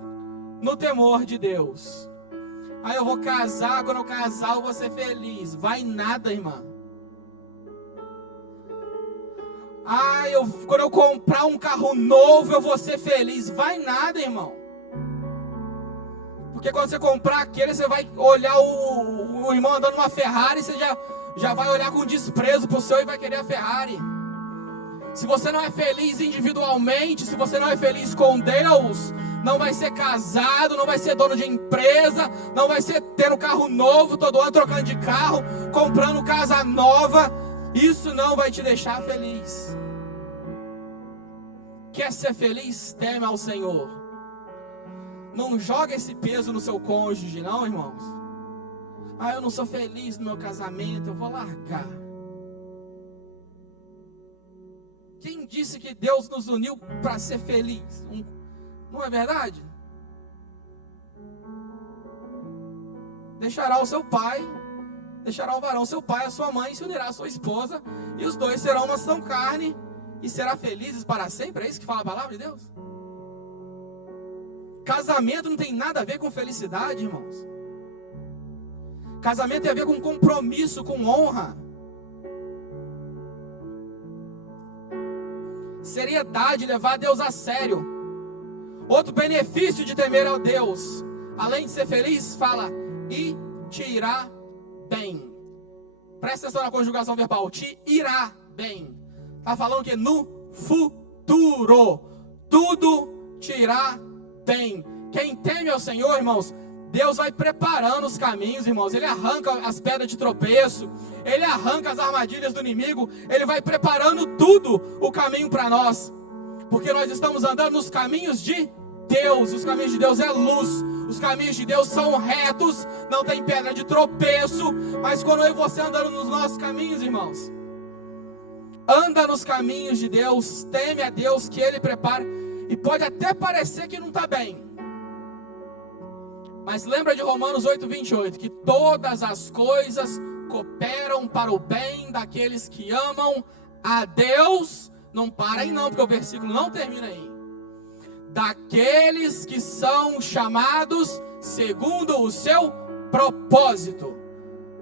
no temor de Deus. Aí eu vou casar, quando eu casar eu vou ser feliz. Vai nada, irmã. Quando eu comprar um carro novo eu vou ser feliz. Vai nada, irmão. Porque quando você comprar aquele, você vai olhar o irmão andando numa Ferrari, você já vai olhar com desprezo pro seu e vai querer a Ferrari. Se você não é feliz individualmente, se você não é feliz com Deus, não vai ser casado, não vai ser dono de empresa, não vai ser tendo carro novo, todo ano trocando de carro, comprando casa nova. Isso não vai te deixar feliz. Quer ser feliz? Teme ao Senhor. Não joga esse peso no seu cônjuge, não, irmãos. Eu não sou feliz no meu casamento, eu vou largar. Quem disse que Deus nos uniu para ser feliz? Não é verdade? Deixará o seu pai, deixará o varão seu pai, a sua mãe, se unirá a sua esposa, e os dois serão uma só carne, e serão felizes para sempre. É isso que fala a palavra de Deus? Casamento não tem nada a ver com felicidade, irmãos. Casamento tem a ver com compromisso, com honra. Seriedade, levar Deus a sério. Outro benefício de temer ao Deus, além de ser feliz, fala, e te irá bem. Presta atenção na conjugação verbal, te irá bem. Está falando que no futuro, tudo te irá bem. Quem teme ao Senhor, irmãos, Deus vai preparando os caminhos, irmãos. Ele arranca as pedras de tropeço, Ele arranca as armadilhas do inimigo, Ele vai preparando tudo o caminho para nós, porque nós estamos andando nos caminhos de Deus. Os caminhos de Deus é luz, os caminhos de Deus são retos, não tem pedra de tropeço. Mas quando eu e você andando nos nossos caminhos, irmãos, anda nos caminhos de Deus, teme a Deus que Ele prepara, e pode até parecer que não está bem, mas lembra de Romanos 8:28, que todas as coisas cooperam para o bem daqueles que amam a Deus. Não para aí não, porque o versículo não termina aí. Daqueles que são chamados segundo o seu propósito.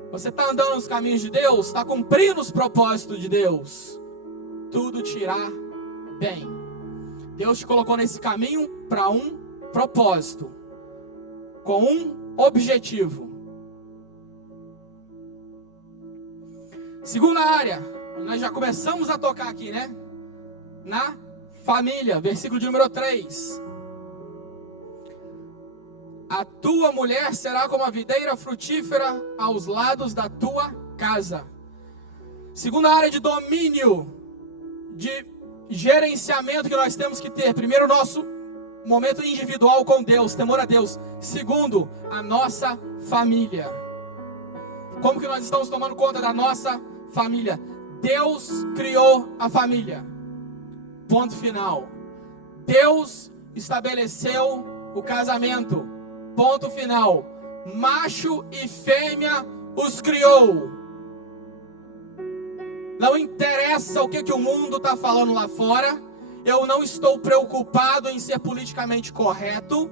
Você está andando nos caminhos de Deus, está cumprindo os propósitos de Deus, tudo te irá bem. Deus te colocou nesse caminho para um propósito, com um objetivo. Segunda área, nós já começamos a tocar aqui, né? Na família, versículo de número 3. A tua mulher será como a videira frutífera aos lados da tua casa. Segunda área de domínio, de gerenciamento que nós temos que ter. Primeiro, nosso momento individual com Deus, temor a Deus. Segundo, a nossa família. Como que nós estamos tomando conta da nossa família? Deus criou a família. Ponto final. Deus estabeleceu o casamento. Ponto final. Macho e fêmea os criou. Não interessa o que o mundo está falando lá fora. Eu não estou preocupado em ser politicamente correto.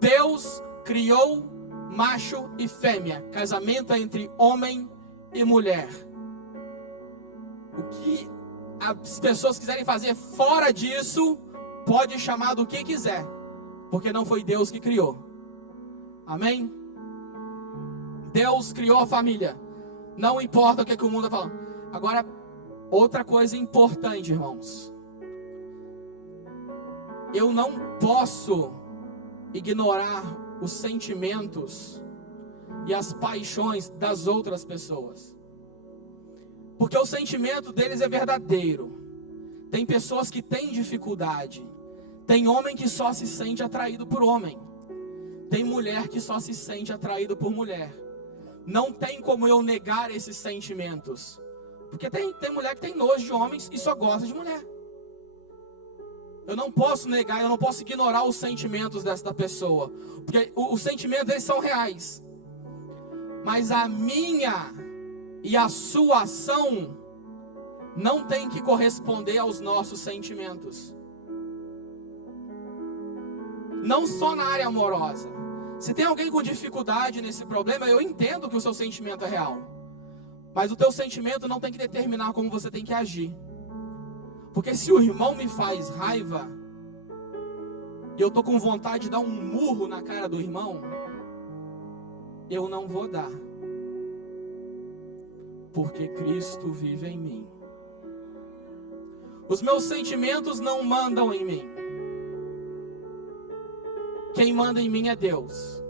Deus criou macho e fêmea. Casamento é entre homem e mulher. O que as pessoas quiserem fazer fora disso, pode chamar do que quiser, porque não foi Deus que criou. Amém? Deus criou a família. Não importa o que o mundo está falando. Agora, outra coisa importante, irmãos. Eu não posso ignorar os sentimentos e as paixões das outras pessoas, porque o sentimento deles é verdadeiro. Tem pessoas que têm dificuldade. Tem homem que só se sente atraído por homem. Tem mulher que só se sente atraído por mulher. Não tem como eu negar esses sentimentos, porque tem mulher que tem nojo de homens e só gosta de mulher. Eu não posso negar, eu não posso ignorar os sentimentos desta pessoa, porque os sentimentos eles são reais. Mas a minha e a sua ação não tem que corresponder aos nossos sentimentos. Não só na área amorosa. Se tem alguém com dificuldade nesse problema, eu entendo que o seu sentimento é real. Mas o teu sentimento não tem que determinar como você tem que agir. Porque se o irmão me faz raiva, e eu estou com vontade de dar um murro na cara do irmão, eu não vou dar. Porque Cristo vive em mim. Os meus sentimentos não mandam em mim. Quem manda em mim é Deus.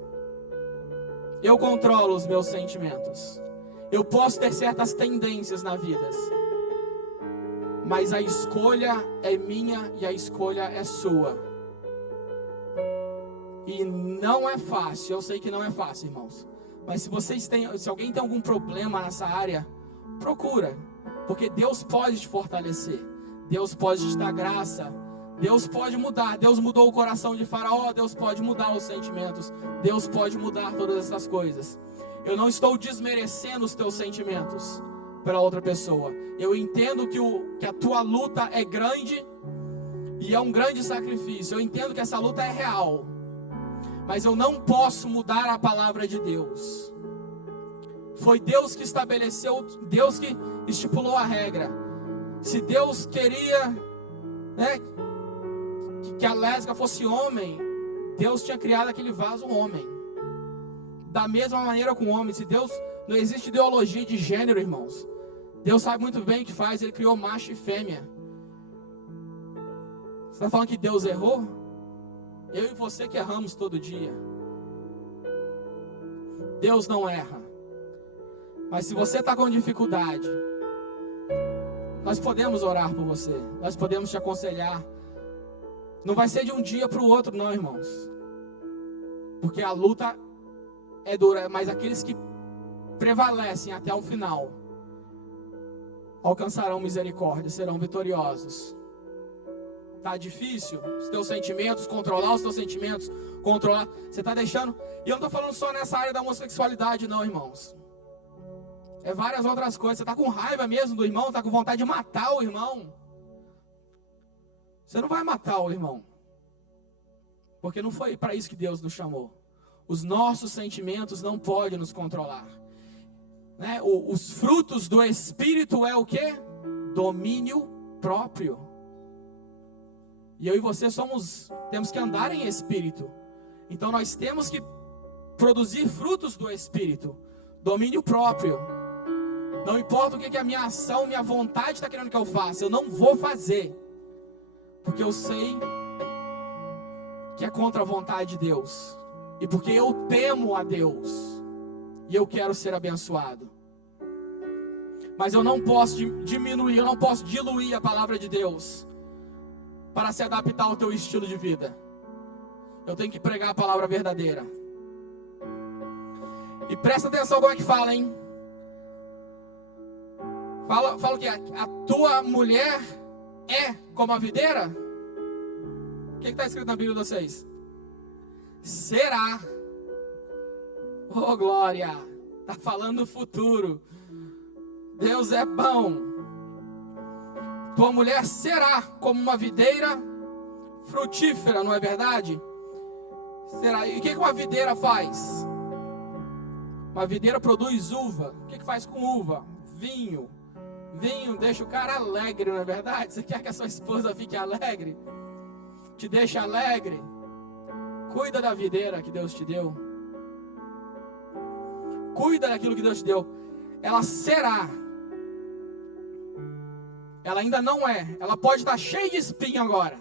Eu controlo os meus sentimentos. Eu posso ter certas tendências na vida, mas a escolha é minha e a escolha é sua. E não é fácil, eu sei que não é fácil, irmãos. Mas se alguém tem algum problema nessa área, procura. Porque Deus pode te fortalecer. Deus pode te dar graça. Deus pode mudar. Deus mudou o coração de Faraó. Deus pode mudar os sentimentos. Deus pode mudar todas essas coisas. Eu não estou desmerecendo os teus sentimentos pela outra pessoa. Eu entendo que a tua luta é grande e é um grande sacrifício. Eu entendo que essa luta é real. Mas eu não posso mudar a palavra de Deus. Foi Deus que estabeleceu, Deus que estipulou a regra. Se Deus queria, né, que a lésbica fosse homem, Deus tinha criado aquele vaso homem. Da mesma maneira com o homem. Se Deus, não existe ideologia de gênero, irmãos. Deus sabe muito bem o que faz. Ele criou macho e fêmea. Você está falando que Deus errou? Eu e você que erramos todo dia. Deus não erra. Mas se você está com dificuldade, nós podemos orar por você. Nós podemos te aconselhar. Não vai ser de um dia para o outro, não, irmãos. Porque a luta é dura. Mas aqueles que prevalecem até o final alcançarão misericórdia, serão vitoriosos. Tá difícil? Os teus sentimentos, controlar os teus sentimentos, controlar. Você está deixando. E eu não estou falando só nessa área da homossexualidade, não, irmãos. É várias outras coisas. Você está com raiva mesmo do irmão, está com vontade de matar o irmão. Você não vai matar o irmão. Porque não foi para isso que Deus nos chamou. Os nossos sentimentos não podem nos controlar. Né? Os frutos do Espírito é o quê? Domínio próprio. E eu e você temos que andar em Espírito. Então nós temos que produzir frutos do Espírito. Domínio próprio. Não importa o que a minha ação, minha vontade está querendo que eu faça. Eu não vou fazer. Porque eu sei que é contra a vontade de Deus. E porque eu temo a Deus. E eu quero ser abençoado. Mas eu não posso diminuir, eu não posso diluir a palavra de Deus para se adaptar ao teu estilo de vida. Eu tenho que pregar a palavra verdadeira. E presta atenção como é que fala, hein? Fala o que? A tua mulher é como a videira? O que está escrito na Bíblia de vocês? Será. Oh, glória! Está falando do futuro. Deus é bom. Tua mulher será como uma videira frutífera, não é verdade? Será. E o que uma videira faz? Uma videira produz uva. O que faz com uva? Vinho. Vinho deixa o cara alegre, não é verdade? Você quer que a sua esposa fique alegre? Te deixa alegre? Cuida da videira que Deus te deu. Cuida daquilo que Deus te deu. Ela será. Ela ainda não é. Ela pode estar cheia de espinho agora.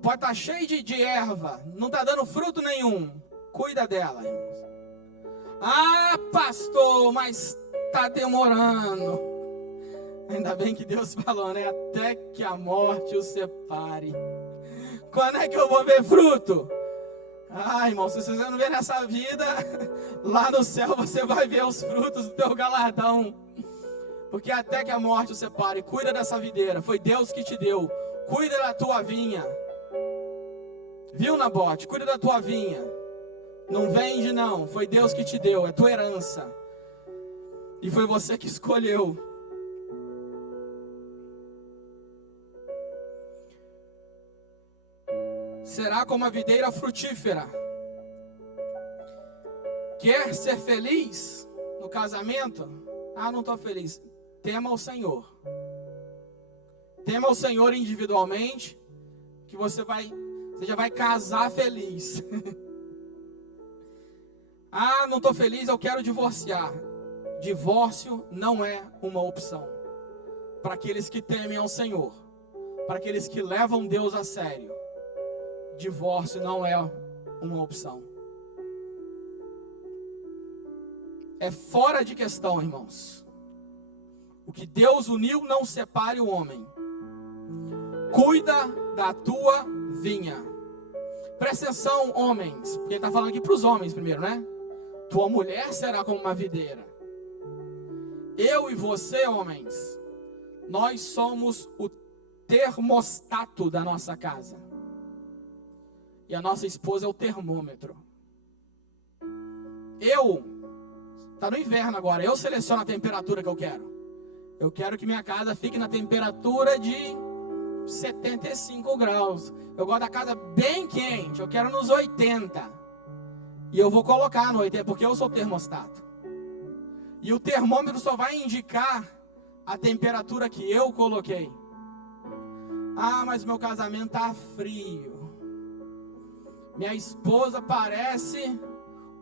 Pode estar cheia de erva. Não está dando fruto nenhum. Cuida dela, irmãos. Ah, pastor, mas está demorando. Ainda bem que Deus falou, né? Até que a morte o separe. Quando é que eu vou ver fruto? Ah, irmão, se você não ver nessa vida, lá no céu você vai ver os frutos do teu galardão. Porque até que a morte o separe, cuida dessa videira. Foi Deus que te deu. Cuida da tua vinha. Viu, Nabote? Cuida da tua vinha. Não vende não, foi Deus que te deu, é tua herança. E foi você que escolheu. Será como a videira frutífera. Quer ser feliz no casamento? Ah, não estou feliz. Tema o Senhor. Tema o Senhor individualmente, que você já vai casar feliz. Ah, não estou feliz, eu quero divorciar. Divórcio não é uma opção. Para aqueles que temem ao Senhor. Para aqueles que levam Deus a sério. Divórcio não é uma opção. É fora de questão, irmãos. O que Deus uniu, não separe o homem. Cuida da tua vinha. Presta atenção, homens. Porque ele está falando aqui para os homens primeiro, né? Tua mulher será como uma videira. Eu e você, homens, nós somos o termostato da nossa casa. E a nossa esposa é o termômetro. Está no inverno agora, eu seleciono a temperatura que eu quero. Eu quero que minha casa fique na temperatura de 75 graus. Eu gosto da casa bem quente, eu quero nos 80. E eu vou colocar no 80, porque eu sou termostato. E o termômetro só vai indicar a temperatura que eu coloquei. Ah, mas meu casamento está frio. Minha esposa parece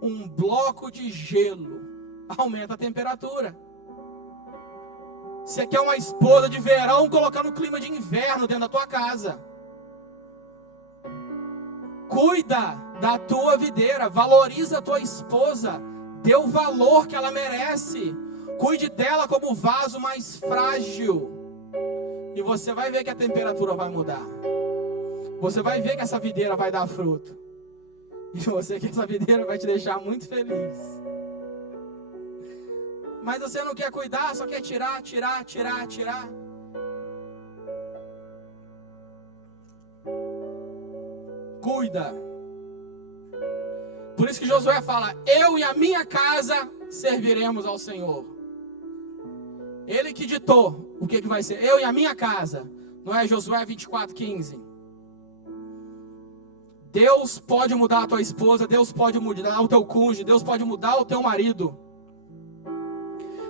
um bloco de gelo. Aumenta a temperatura. Você quer uma esposa de verão colocando clima de inverno dentro da tua casa. Cuida da tua videira. Valoriza a tua esposa. Dê o valor que ela merece. Cuide dela como o vaso mais frágil. E você vai ver que a temperatura vai mudar. Você vai ver que essa videira vai dar fruto. E você que essa videira vai te deixar muito feliz. Mas você não quer cuidar, só quer tirar. Cuida. Por isso que Josué fala: eu e a minha casa serviremos ao Senhor. Ele que ditou o que vai ser. Eu e a minha casa. Não é Josué 24:15. Deus pode mudar a tua esposa. Deus pode mudar o teu cônjuge. Deus pode mudar o teu marido.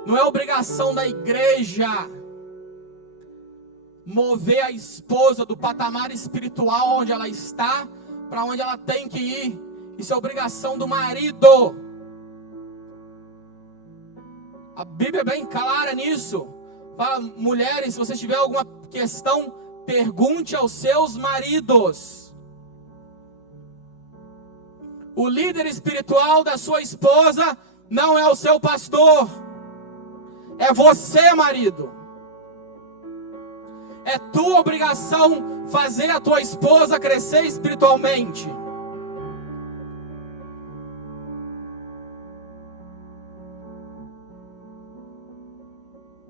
Não é obrigação da igreja mover a esposa do patamar espiritual onde ela está para onde ela tem que ir. Isso é obrigação do marido. A Bíblia é bem clara nisso. Fala: mulheres, se você tiver alguma questão, pergunte aos seus maridos. O líder espiritual da sua esposa não é o seu pastor. É você, marido. É tua obrigação fazer a tua esposa crescer espiritualmente.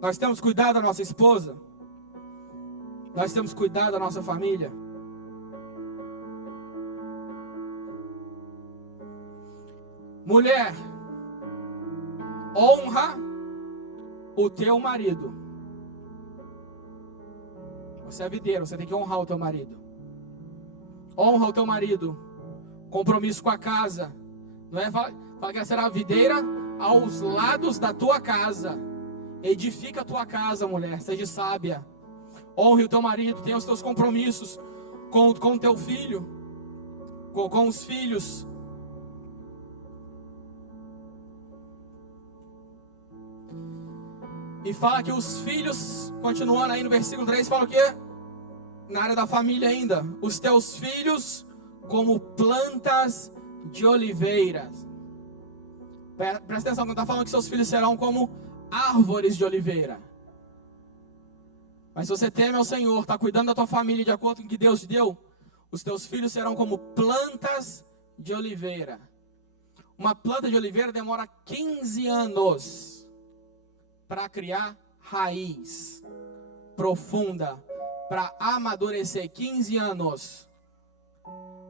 Nós temos cuidado da nossa esposa. Nós temos cuidado da nossa família. Mulher, honra o teu marido. Você é videiro, você tem que honrar o teu marido. Honra o teu marido. Compromisso com a casa. Não é? Fala que ela será a videira aos lados da tua casa. Edifica a tua casa, mulher. Seja sábia. Honre o teu marido. Tenha os teus compromissos com o teu filho. Com os filhos. E fala que os filhos, continuando aí no versículo 3, fala o quê? Na área da família ainda. Os teus filhos como plantas de oliveiras. Presta atenção, não está falando que seus filhos serão como árvores de oliveira. Mas se você teme ao Senhor, está cuidando da tua família de acordo com o que Deus te deu, os teus filhos serão como plantas de oliveira. Uma planta de oliveira demora 15 anos para criar raiz profunda, para amadurecer. 15 anos.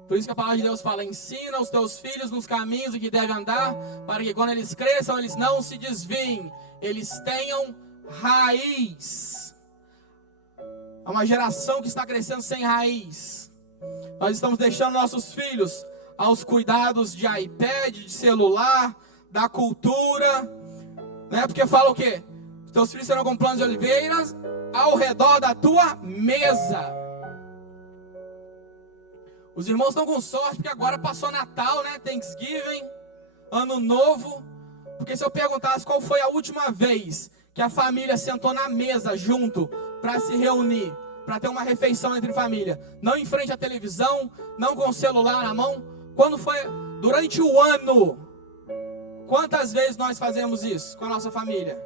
Por isso que a palavra de Deus fala: ensina os teus filhos nos caminhos em que devem andar, para que quando eles cresçam, eles não se desviem, eles tenham raiz. É uma geração que está crescendo sem raiz. Nós estamos deixando nossos filhos aos cuidados de iPad, de celular, da cultura, né? Porque fala o quê? Os teus filhos serão como plantas de oliveiras ao redor da tua mesa. Os irmãos estão com sorte porque agora passou Natal, né? Thanksgiving, Ano Novo. Porque se eu perguntasse qual foi a última vez que a família sentou na mesa junto para se reunir, para ter uma refeição entre família, não em frente à televisão, não com o celular na mão, quando foi durante o ano? Quantas vezes nós fazemos isso com a nossa família?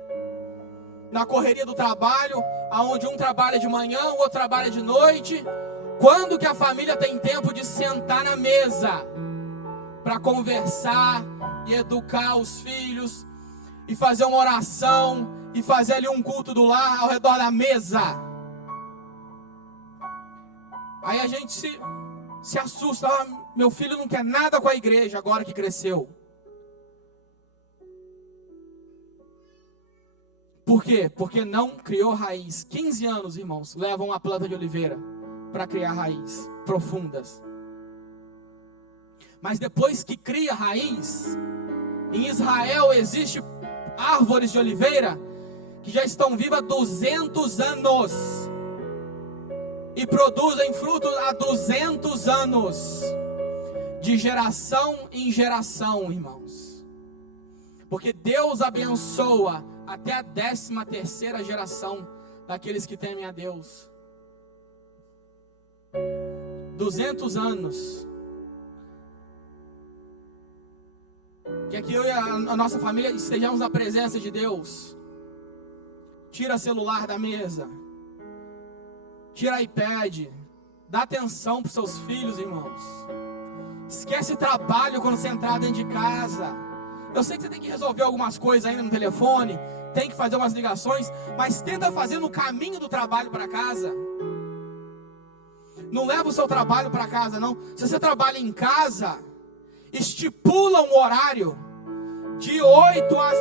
Na correria do trabalho, aonde um trabalha de manhã, o outro trabalha de noite. Quando que a família tem tempo de sentar na mesa para conversar e educar os filhos e fazer uma oração e fazer ali um culto do lar ao redor da mesa? Aí a gente se assusta: meu filho não quer nada com a igreja agora que cresceu. Por quê? Porque não criou raiz. 15 anos, irmãos, levam uma planta de oliveira para criar raiz profundas. Mas depois que cria raiz, em Israel existe árvores de oliveira que já estão vivas há 200 anos e produzem frutos há 200 anos, de geração em geração, irmãos. Porque Deus abençoa até a 13ª geração daqueles que temem a Deus. 200 anos. quer que eu e a nossa família estejamos na presença de Deus. Tira celular da mesa. Tira iPad. Dá atenção para os seus filhos, irmãos. Esquece trabalho quando você entrar dentro de casa. Eu sei que você tem que resolver algumas coisas ainda no telefone, tem que fazer umas ligações, mas tenta fazer no caminho do trabalho para casa. Não leva o seu trabalho para casa, não. Se você trabalha em casa, estipula um horário. De 8 às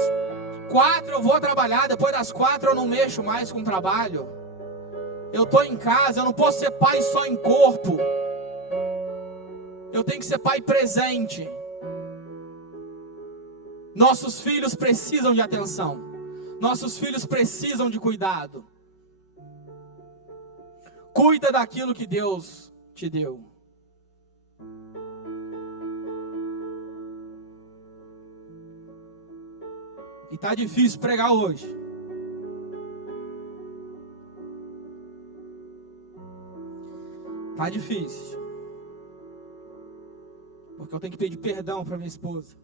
4 eu vou trabalhar, depois das 4 eu não mexo mais com o trabalho. Eu estou em casa, eu não posso ser pai só em corpo. Eu tenho que ser pai presente. Nossos filhos precisam de atenção. Nossos filhos precisam de cuidado. Cuida daquilo que Deus te deu. E tá difícil pregar hoje. Tá difícil. Porque eu tenho que pedir perdão para minha esposa.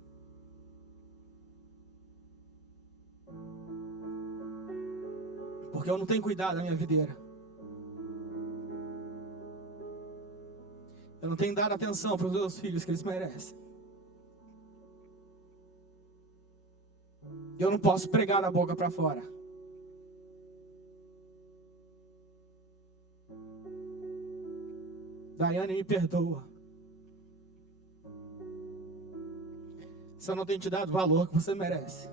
Porque eu não tenho cuidado da minha videira. Eu não tenho dado atenção para os meus filhos que eles merecem. Eu não posso pregar da boca para fora. Daiane, me perdoa. Se eu não tenho te dado o valor que você merece.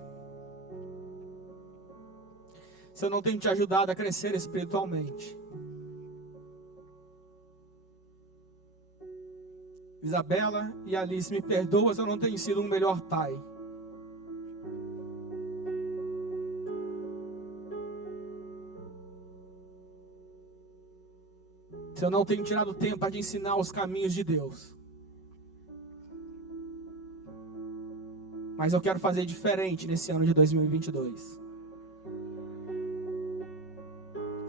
Se eu não tenho te ajudado a crescer espiritualmente. Isabela e Alice, me perdoa se eu não tenho sido um melhor pai. Se eu não tenho tirado tempo para te ensinar os caminhos de Deus. Mas eu quero fazer diferente nesse ano de 2022.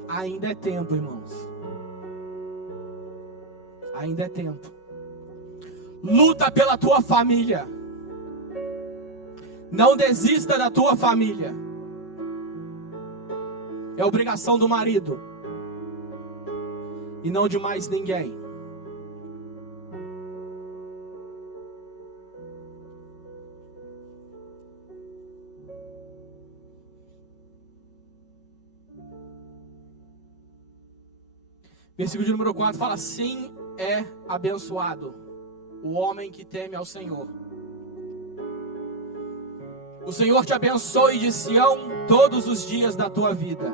Ainda é tempo, irmãos. Ainda é tempo. Luta pela tua família. Não desista da tua família. É obrigação do marido. E não de mais ninguém. Versículo de número 4 fala: assim é abençoado o homem que teme ao Senhor. O Senhor te abençoe de Sião todos os dias da tua vida.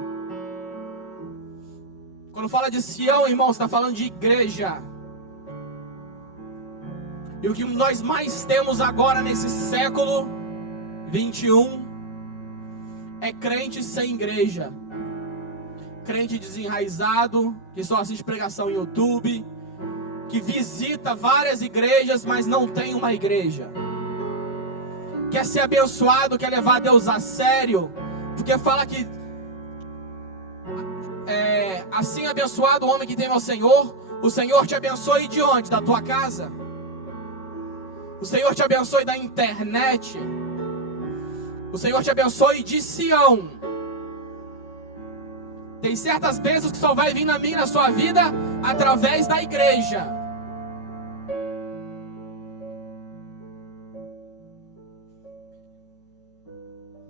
Quando fala de Sião, irmãos, está falando de igreja. E o que nós mais temos agora nesse século 21 é crente sem igreja. Crente desenraizado, que só assiste pregação no YouTube, que visita várias igrejas, mas não tem uma igreja. Quer ser abençoado, quer levar Deus a sério, porque fala que assim abençoado o homem que teme ao Senhor. O Senhor te abençoe de onde? Da tua casa? O Senhor te abençoe da internet? O Senhor te abençoe de Sião? Tem certas bênçãos que só vai vir na minha, na sua vida, através da igreja.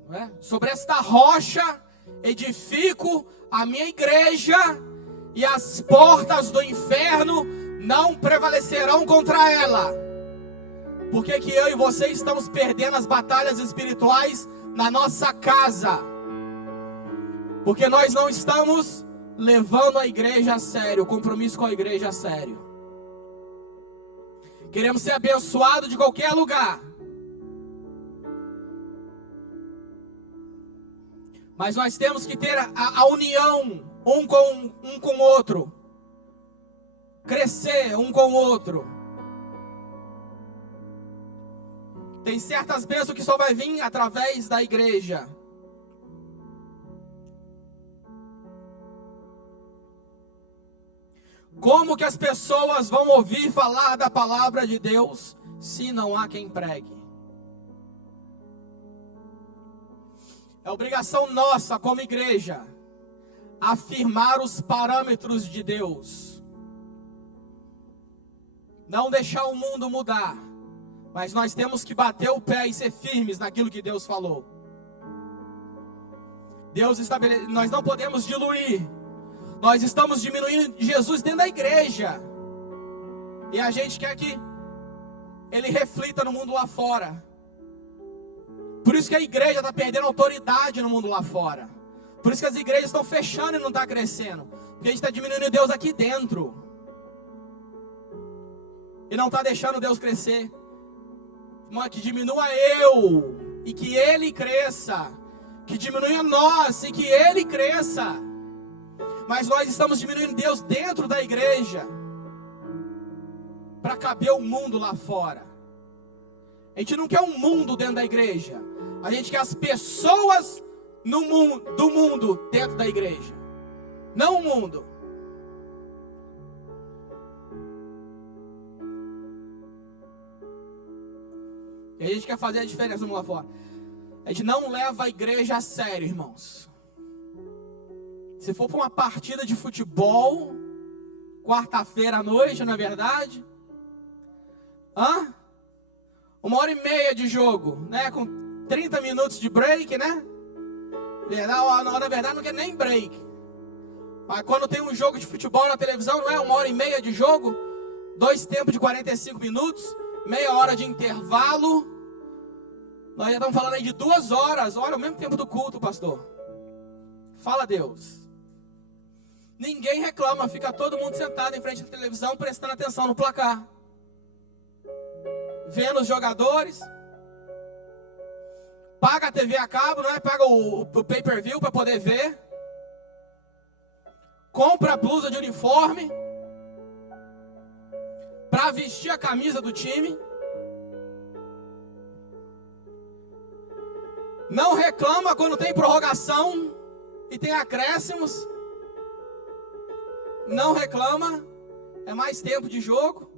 Não é? Sobre esta rocha edifico a minha igreja, e as portas do inferno não prevalecerão contra ela. Por que eu e você estamos perdendo as batalhas espirituais na nossa casa? Porque nós não estamos levando a igreja a sério, o compromisso com a igreja a sério. Queremos ser abençoados de qualquer lugar. Mas nós temos que ter a união um com o outro. Crescer um com o outro. Tem certas bênçãos que só vai vir através da igreja. Como que as pessoas vão ouvir falar da palavra de Deus se não há quem pregue? É obrigação nossa como igreja afirmar os parâmetros de Deus. Não deixar o mundo mudar, mas nós temos que bater o pé e ser firmes naquilo que Deus falou. Nós não podemos diluir. Nós estamos diminuindo Jesus dentro da igreja. E a gente quer que ele reflita no mundo lá fora. Por isso que a igreja está perdendo autoridade no mundo lá fora. Por isso que as igrejas estão fechando e não está crescendo. Porque a gente está diminuindo Deus aqui dentro. E não está deixando Deus crescer. Que diminua eu e que Ele cresça. Que diminua nós e que Ele cresça. Mas nós estamos diminuindo Deus dentro da igreja para caber o mundo lá fora. A gente não quer um mundo dentro da igreja. A gente quer as pessoas do mundo dentro da igreja. Não o mundo. E a gente quer fazer a diferença no mundo lá fora. A gente não leva a igreja a sério, irmãos. Se for para uma partida de futebol, quarta-feira à noite, não é verdade? 1h30 de jogo, né? Com 30 minutos de break, né? Na verdade não quer nem break. Mas quando tem um jogo de futebol na televisão, não é 1h30 de jogo? 2 tempos de 45 minutos, meia hora de intervalo. Nós já estamos falando aí de 2 horas. Olha, o mesmo tempo do culto, pastor. Fala, Deus. Ninguém reclama, fica todo mundo sentado em frente à televisão, prestando atenção no placar. Vendo os jogadores. Paga a TV a cabo, não é? Paga o pay-per-view para poder ver. Compra a blusa de uniforme para vestir a camisa do time. Não reclama quando tem prorrogação e tem acréscimos. Não reclama, é mais tempo de jogo.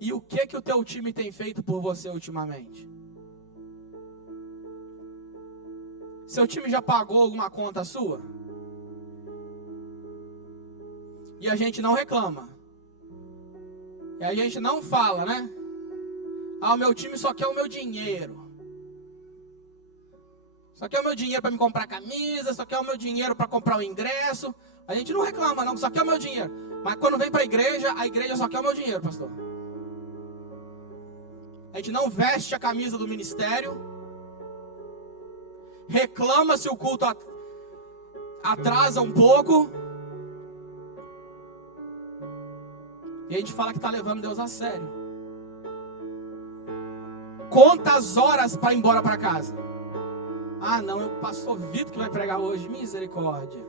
E o que o teu time tem feito por você ultimamente? Seu time já pagou alguma conta sua? E a gente não reclama. E a gente não fala, né? O meu time só quer o meu dinheiro. Só quer o meu dinheiro para me comprar camisa, só quer o meu dinheiro para comprar o ingresso. A gente não reclama não, só quer o meu dinheiro. Mas quando vem para a igreja só quer o meu dinheiro, pastor. A gente não veste a camisa do ministério. Reclama se o culto atrasa um pouco. E a gente fala que está levando Deus a sério. Conta as horas para ir embora para casa. Não, é o pastor Vitor que vai pregar hoje. Misericórdia.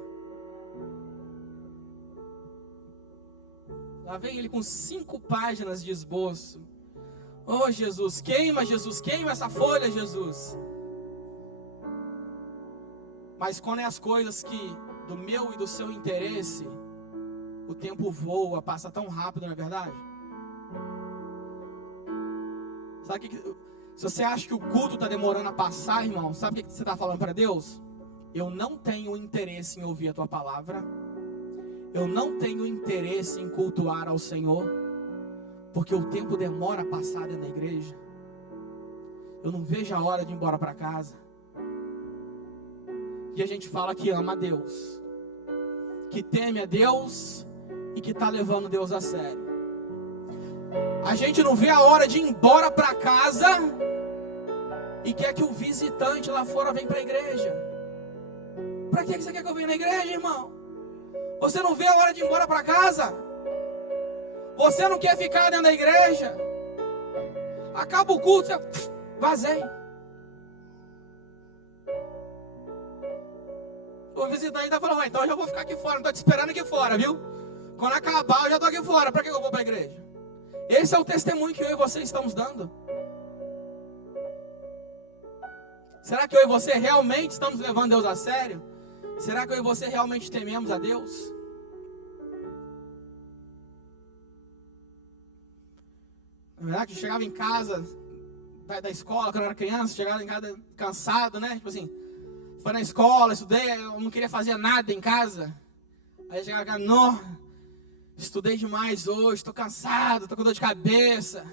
Lá vem ele com 5 páginas de esboço. Oh, Jesus, queima essa folha, Jesus. Mas quando é as coisas que do meu e do seu interesse, o tempo voa, passa tão rápido, não é verdade? Sabe que se você acha que o culto está demorando a passar, irmão, sabe o que você está falando para Deus? Eu não tenho interesse em ouvir a tua palavra. Eu não tenho interesse em cultuar ao Senhor, porque o tempo demora a passar dentro da igreja. Eu não vejo a hora de ir embora para casa. E a gente fala que ama a Deus, que teme a Deus e que está levando Deus a sério. A gente não vê a hora de ir embora para casa e quer que o visitante lá fora venha para a igreja. Para que você quer que eu venha na igreja, irmão? Você não vê a hora de ir embora para casa? Você não quer ficar dentro da igreja? Acaba o culto, você vazei. O visitante está falando, então eu já vou ficar aqui fora, não estou te esperando aqui fora, viu? Quando acabar eu já estou aqui fora, para que eu vou para a igreja? Esse é o testemunho que eu e você estamos dando. Será que eu e você realmente estamos levando Deus a sério? Será que eu e você realmente tememos a Deus? Na verdade, eu chegava em casa da escola, quando eu era criança, chegava em casa cansado, né? Tipo assim, foi na escola, estudei, eu não queria fazer nada em casa. Aí eu chegava em casa, não, estudei demais hoje, estou cansado, estou com dor de cabeça.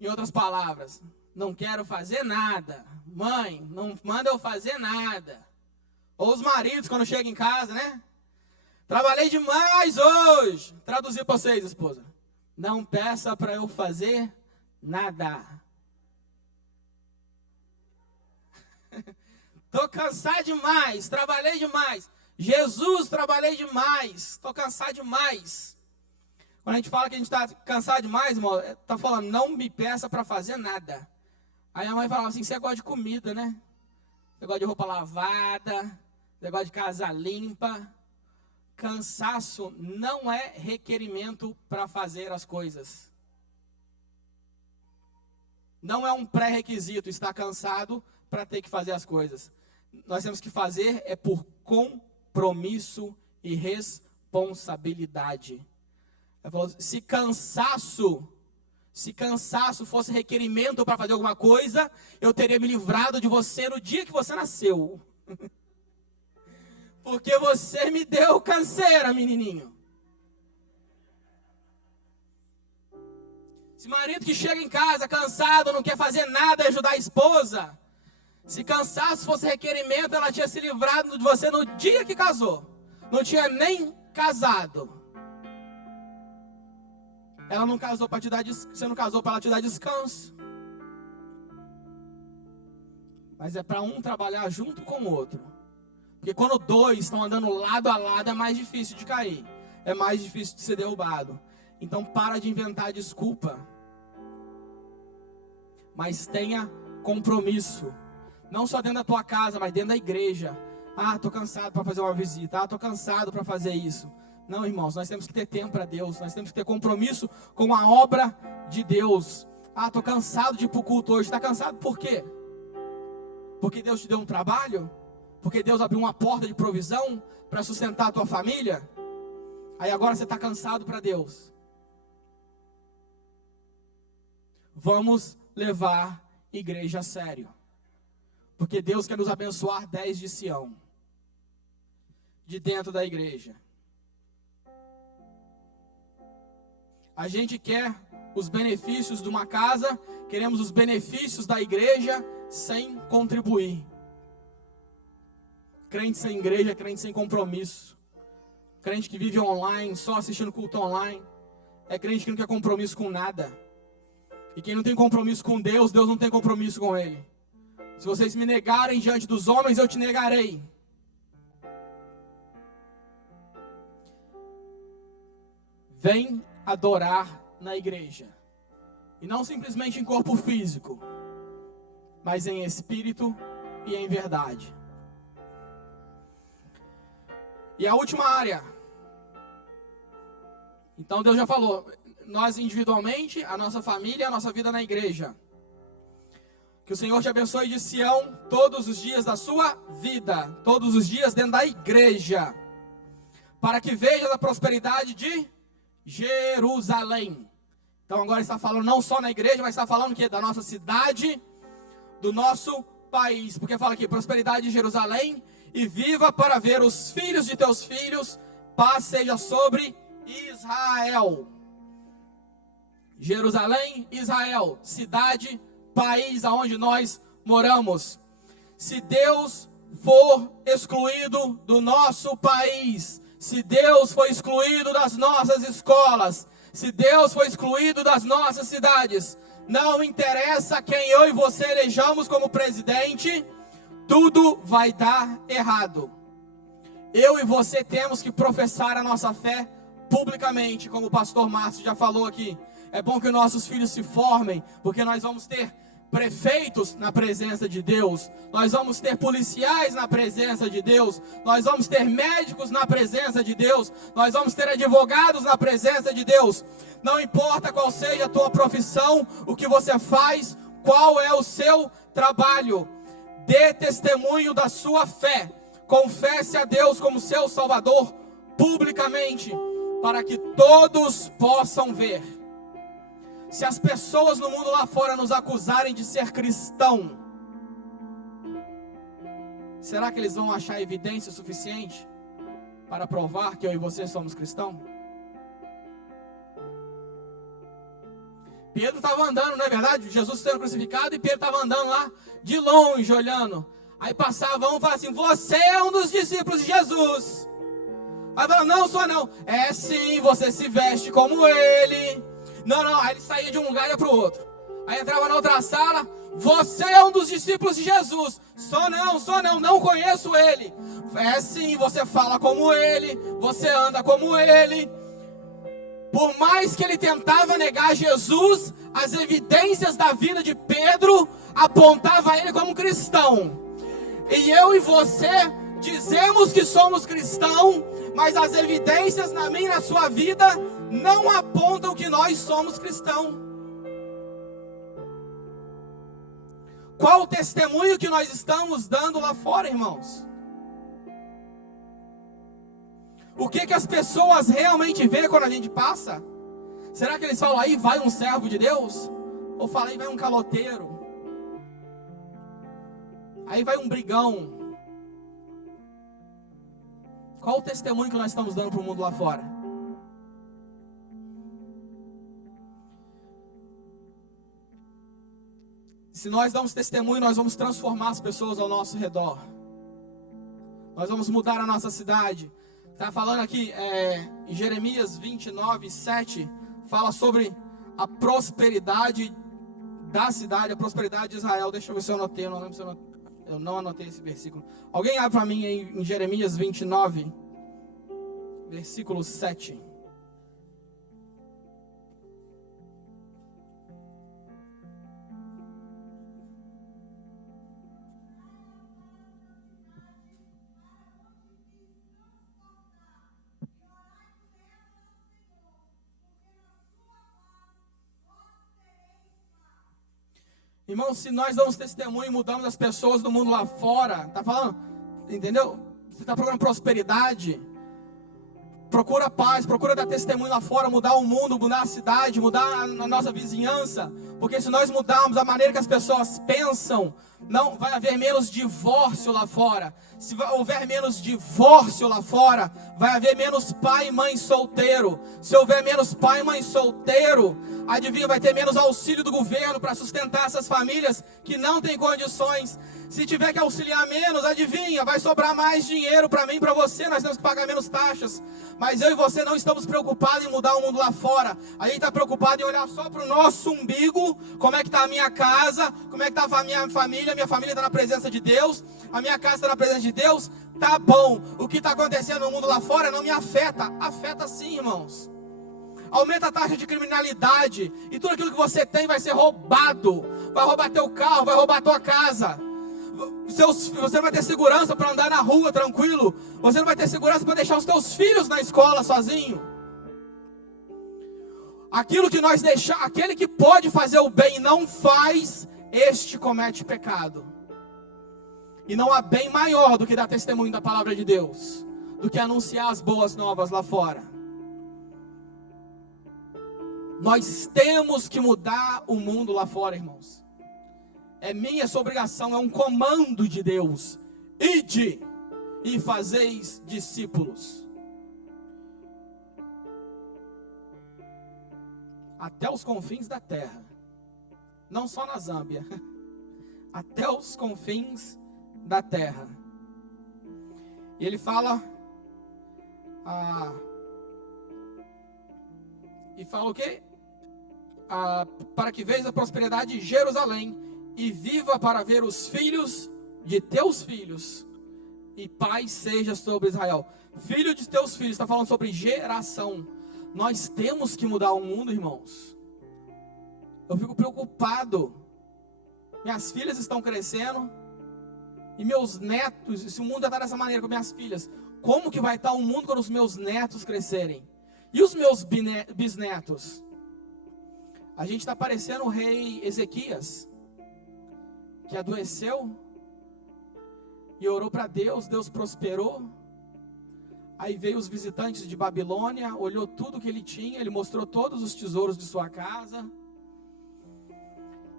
Em outras palavras, não quero fazer nada. Mãe, não manda eu fazer nada. Ou os maridos, quando chegam em casa, né? Trabalhei demais hoje. Traduzir para vocês, esposa. Não peça para eu fazer nada. Estou cansado demais, trabalhei demais. Jesus, trabalhei demais, estou cansado demais. Quando a gente fala que a gente está cansado demais, irmão, está falando, não me peça para fazer nada. Aí a mãe falava assim, você gosta de comida, né? Você gosta de roupa lavada, você gosta de casa limpa. Cansaço não é requerimento para fazer as coisas. Não é um pré-requisito estar cansado para ter que fazer as coisas. Nós temos que fazer é por compromisso e responsabilidade. Ela falou, se cansaço fosse requerimento para fazer alguma coisa, eu teria me livrado de você no dia que você nasceu. Porque você me deu canseira, menininho. Esse marido que chega em casa cansado, não quer fazer nada, ajudar a esposa. Se cansaço fosse requerimento, ela tinha se livrado de você no dia que casou. Não tinha nem casado. Ela não casou para te dar você não casou para ela te dar descanso. Mas é para um trabalhar junto com o outro. Porque quando dois estão andando lado a lado, é mais difícil de cair. É mais difícil de ser derrubado. Então para de inventar desculpa. Mas tenha compromisso. Não só dentro da tua casa, mas dentro da igreja. Ah, estou cansado para fazer uma visita. Ah, estou cansado para fazer isso. Não, irmãos, nós temos que ter tempo para Deus. Nós temos que ter compromisso com a obra de Deus. Ah, estou cansado de ir para o culto hoje. Está cansado por quê? Porque Deus te deu um trabalho? Porque Deus abriu uma porta de provisão para sustentar a tua família? Aí agora você está cansado para Deus. Vamos levar igreja a sério. Porque Deus quer nos abençoar 10 de Sião. De dentro da igreja. A gente quer os benefícios de uma casa, queremos os benefícios da igreja sem contribuir. Crente sem igreja, crente sem compromisso. Crente que vive online, só assistindo culto online. É crente que não quer compromisso com nada. E quem não tem compromisso com Deus, Deus não tem compromisso com ele. Se vocês me negarem diante dos homens, eu te negarei. Vem adorar na igreja. E não simplesmente em corpo físico, mas em espírito e em verdade. E a última área. Então Deus já falou, nós individualmente, a nossa família, a nossa vida na igreja. Que o Senhor te abençoe de Sião todos os dias da sua vida, todos os dias dentro da igreja, para que vejas a prosperidade de Jerusalém. Então agora está falando não só na igreja, mas está falando que da nossa cidade, do nosso país, porque fala aqui, prosperidade de Jerusalém, e viva para ver os filhos de teus filhos, paz seja sobre Israel. Jerusalém, Israel, cidade, país aonde nós moramos. Se Deus for excluído do nosso país, se Deus for excluído das nossas escolas, se Deus for excluído das nossas cidades, não interessa quem eu e você elejamos como presidente, tudo vai dar errado. Eu e você temos que professar a nossa fé publicamente, como o pastor Márcio já falou aqui. É bom que nossos filhos se formem, porque nós vamos ter prefeitos na presença de Deus, nós vamos ter policiais na presença de Deus, nós vamos ter médicos na presença de Deus, nós vamos ter advogados na presença de Deus. Não importa qual seja a tua profissão, o que você faz, qual é o seu trabalho, dê testemunho da sua fé, confesse a Deus como seu Salvador publicamente, para que todos possam ver. Se as pessoas no mundo lá fora nos acusarem de ser cristão, será que eles vão achar evidência suficiente para provar que eu e você somos cristãos? Pedro estava andando, não é verdade? Jesus sendo crucificado e Pedro estava andando lá de longe, olhando. Aí passava um e falava assim: você é um dos discípulos de Jesus. Aí falava: não, sou não. É sim, você se veste como ele. Não. Aí ele saía de um lugar e ia para o outro. Aí entrava na outra sala: você é um dos discípulos de Jesus. Sou não, não conheço ele. É sim, você fala como ele, você anda como ele. Por mais que ele tentava negar Jesus, as evidências da vida de Pedro apontavam ele como cristão. E eu e você dizemos que somos cristãos, mas as evidências na minha e na sua vida não apontam que nós somos cristãos. Qual o testemunho que nós estamos dando lá fora, irmãos? O que as pessoas realmente veem quando a gente passa? Será que eles falam: aí vai um servo de Deus? Ou falam: aí vai um caloteiro? Aí vai um brigão? Qual o testemunho que nós estamos dando para o mundo lá fora? Se nós damos testemunho, nós vamos transformar as pessoas ao nosso redor. Nós vamos mudar a nossa cidade. Está falando aqui em Jeremias 29, 7, fala sobre a prosperidade da cidade, a prosperidade de Israel. Deixa eu ver se eu anotei, eu não anotei esse versículo. Alguém abre para mim em Jeremias 29, versículo 7. Irmão, se nós damos testemunho e mudamos as pessoas do mundo lá fora, tá falando, entendeu? Você está procurando prosperidade, procura paz, procura dar testemunho lá fora, mudar o mundo, mudar a cidade, mudar a nossa vizinhança, porque se nós mudarmos a maneira que as pessoas pensam, não vai haver menos divórcio lá fora. Se houver menos divórcio lá fora, vai haver menos pai e mãe solteiro. Se houver menos pai e mãe solteiro, adivinha, vai ter menos auxílio do governo para sustentar essas famílias que não têm condições. Se tiver que auxiliar menos, adivinha, vai sobrar mais dinheiro para mim e para você. Nós temos que pagar menos taxas. Mas eu e você não estamos preocupados em mudar o mundo lá fora. A gente está preocupado em olhar só para o nosso umbigo. Como é que está a minha casa? Como é que está a minha família? Minha família está na presença de Deus. A minha casa está na presença de Deus. Tá bom. O que está acontecendo no mundo lá fora não me afeta. Afeta sim, irmãos. Aumenta a taxa de criminalidade. E tudo aquilo que você tem vai ser roubado. Vai roubar teu carro, vai roubar tua casa. Você não vai ter segurança para andar na rua tranquilo. Você não vai ter segurança para deixar os teus filhos na escola sozinho. Aquilo que nós deixamos, aquele que pode fazer o bem e não faz, este comete pecado. E não há bem maior do que dar testemunho da palavra de Deus, do que anunciar as boas novas lá fora. Nós temos que mudar o mundo lá fora, irmãos. É minha, essa obrigação, é um comando de Deus. Ide e fazeis discípulos. Até os confins da terra. Não só na Zâmbia. Até os confins da terra. E ele fala... E fala o quê? Para que vejas a prosperidade de Jerusalém e viva para ver os filhos de teus filhos, e paz seja sobre Israel. Filho de teus filhos, está falando sobre geração. Nós temos que mudar o mundo, irmãos. Eu fico preocupado. Minhas filhas estão crescendo, e meus netos, se o mundo já está dessa maneira com minhas filhas, como que vai estar o mundo quando os meus netos crescerem? E os meus bisnetos? A gente está parecendo o rei Ezequias, que adoeceu e orou para Deus, Deus prosperou. Aí veio os visitantes de Babilônia, olhou tudo que ele tinha, ele mostrou todos os tesouros de sua casa.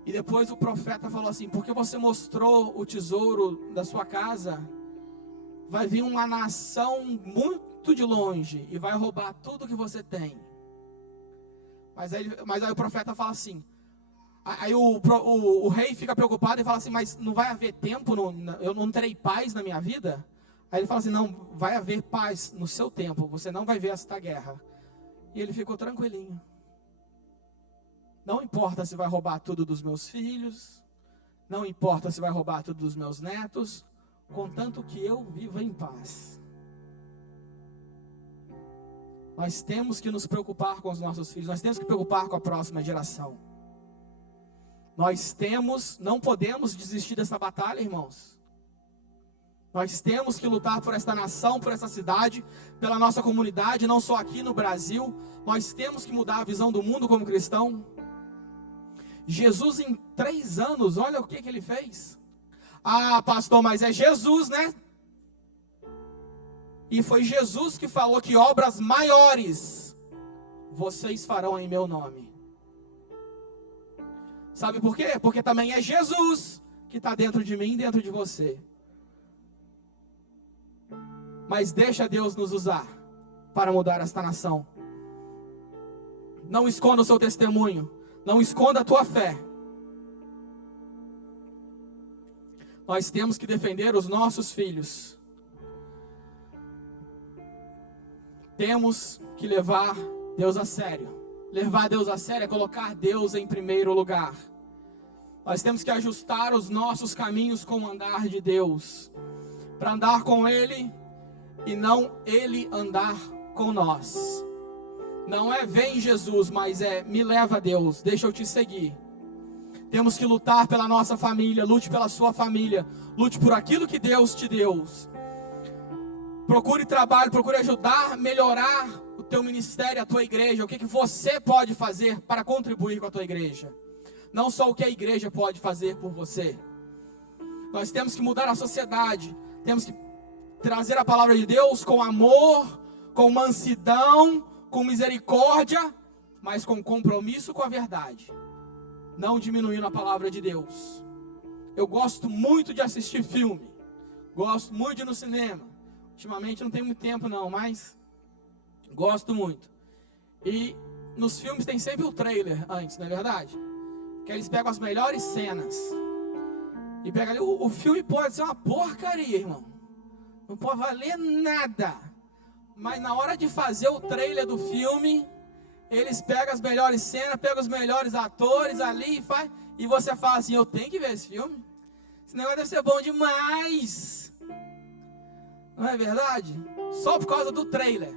E depois o profeta falou assim: porque você mostrou o tesouro da sua casa, vai vir uma nação muito de longe e vai roubar tudo que você tem. Mas aí o profeta fala assim, aí o rei fica preocupado e fala assim: mas não vai haver tempo, eu não terei paz na minha vida? Aí ele fala assim: não, vai haver paz no seu tempo, você não vai ver esta guerra. E ele ficou tranquilinho. Não importa se vai roubar tudo dos meus filhos, não importa se vai roubar tudo dos meus netos, contanto que eu viva em paz. Nós temos que nos preocupar com os nossos filhos, nós temos que preocupar com a próxima geração. Não podemos desistir dessa batalha, irmãos. Nós temos que lutar por esta nação, por essa cidade, pela nossa comunidade, não só aqui no Brasil. Nós temos que mudar a visão do mundo como cristão. Jesus em 3 anos, olha o que ele fez. Ah, pastor, mas é Jesus, né? E foi Jesus que falou que obras maiores vocês farão em meu nome. Sabe por quê? Porque também é Jesus que está dentro de mim, dentro de você. Mas deixa Deus nos usar para mudar esta nação. Não esconda o seu testemunho. Não esconda a tua fé. Nós temos que defender os nossos filhos. Temos que levar Deus a sério. Levar Deus a sério é colocar Deus em primeiro lugar. Nós temos que ajustar os nossos caminhos com o andar de Deus, para andar com Ele e não Ele andar com nós. Não é vem Jesus, mas é me leva a Deus, deixa eu te seguir. Temos que lutar pela nossa família, lute pela sua família, lute por aquilo que Deus te deu. Procure trabalho, procure ajudar, melhorar o teu ministério, a tua igreja. O que você pode fazer para contribuir com a tua igreja? Não só o que a igreja pode fazer por você. Nós temos que mudar a sociedade. Temos que trazer a palavra de Deus com amor, com mansidão, com misericórdia, mas com compromisso com a verdade. Não diminuindo a palavra de Deus. Eu gosto muito de assistir filme. Gosto muito de ir no cinema. Ultimamente não tenho muito tempo não, mas gosto muito. E nos filmes tem sempre o trailer antes, não é verdade? Que eles pegam as melhores cenas. E pegam ali, o filme pode ser uma porcaria, irmão. Não pode valer nada. Mas na hora de fazer o trailer do filme, eles pegam as melhores cenas, pegam os melhores atores ali e você fala assim: eu tenho que ver esse filme. Esse negócio deve ser bom demais. Não é verdade? Só por causa do trailer.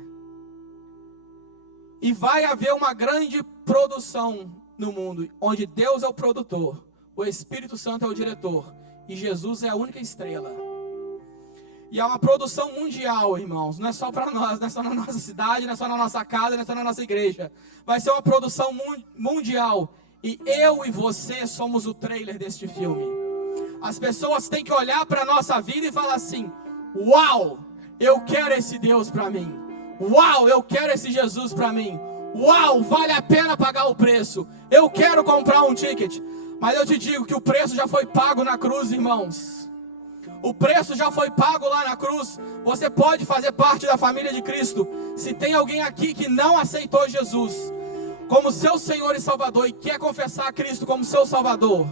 E vai haver uma grande produção no mundo, onde Deus é o produtor, o Espírito Santo é o diretor, e Jesus é a única estrela. E é uma produção mundial, irmãos. Não é só para nós, não é só na nossa cidade, não é só na nossa casa, não é só na nossa igreja. Vai ser uma produção mundial. E eu e você somos o trailer deste filme. As pessoas têm que olhar para a nossa vida e falar assim: uau, eu quero esse Deus para mim. Uau, eu quero esse Jesus para mim. Uau, vale a pena pagar o preço. Eu quero comprar um ticket. Mas eu te digo que o preço já foi pago na cruz, irmãos. O preço já foi pago lá na cruz. Você pode fazer parte da família de Cristo. Se tem alguém aqui que não aceitou Jesus como seu Senhor e Salvador e quer confessar Cristo como seu Salvador,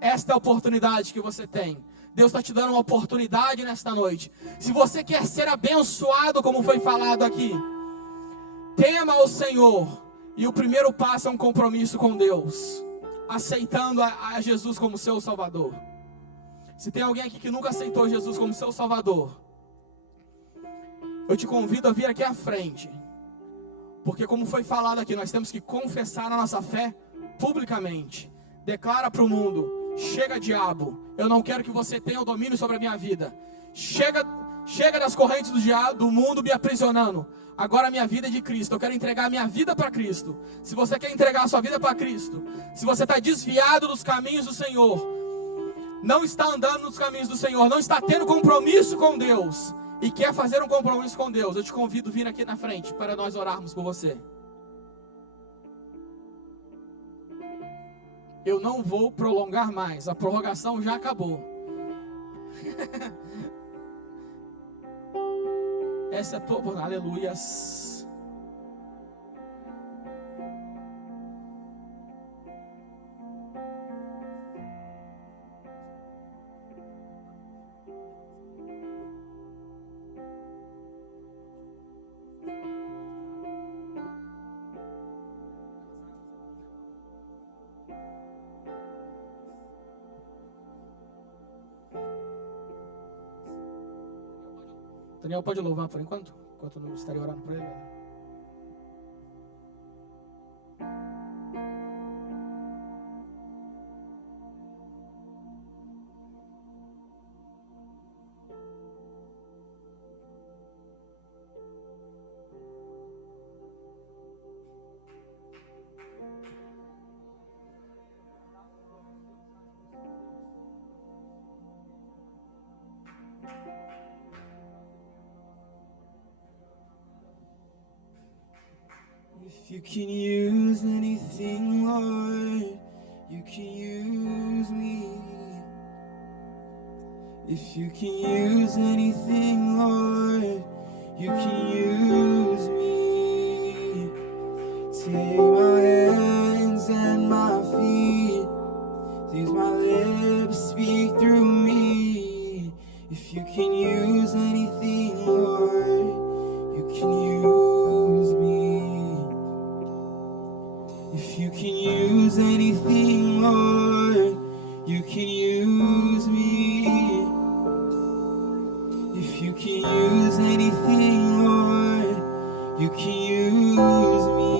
esta é a oportunidade que você tem. Deus está te dando uma oportunidade nesta noite. Se você quer ser abençoado, como foi falado aqui, tema ao Senhor. E o primeiro passo é um compromisso com Deus, aceitando a Jesus como seu Salvador. Se tem alguém aqui que nunca aceitou Jesus como seu Salvador, eu te convido a vir aqui à frente. Porque como foi falado aqui, nós temos que confessar a nossa fé publicamente. Declara para o mundo: chega, diabo, eu não quero que você tenha o domínio sobre a minha vida. Chega das correntes do mundo me aprisionando. Agora a minha vida é de Cristo. Eu quero entregar a minha vida para Cristo. Se você quer entregar a sua vida para Cristo, se você está desviado dos caminhos do Senhor, não está andando nos caminhos do Senhor, não está tendo compromisso com Deus e quer fazer um compromisso com Deus, eu te convido a vir aqui na frente para nós orarmos por você. Eu não vou prolongar mais. A prorrogação já acabou. Essa é a tua... Aleluias. Daniel, pode louvar por enquanto? Enquanto eu estaria orando por ele. If you can use anything, Lord, you can use me. If you can use anything, Lord, you can use me. Take my hands and my feet, use my lips, speak through me. If you can use anything, Lord, you can use me. If you can use anything, Lord, you can use me. If you can use anything, Lord, you can use me.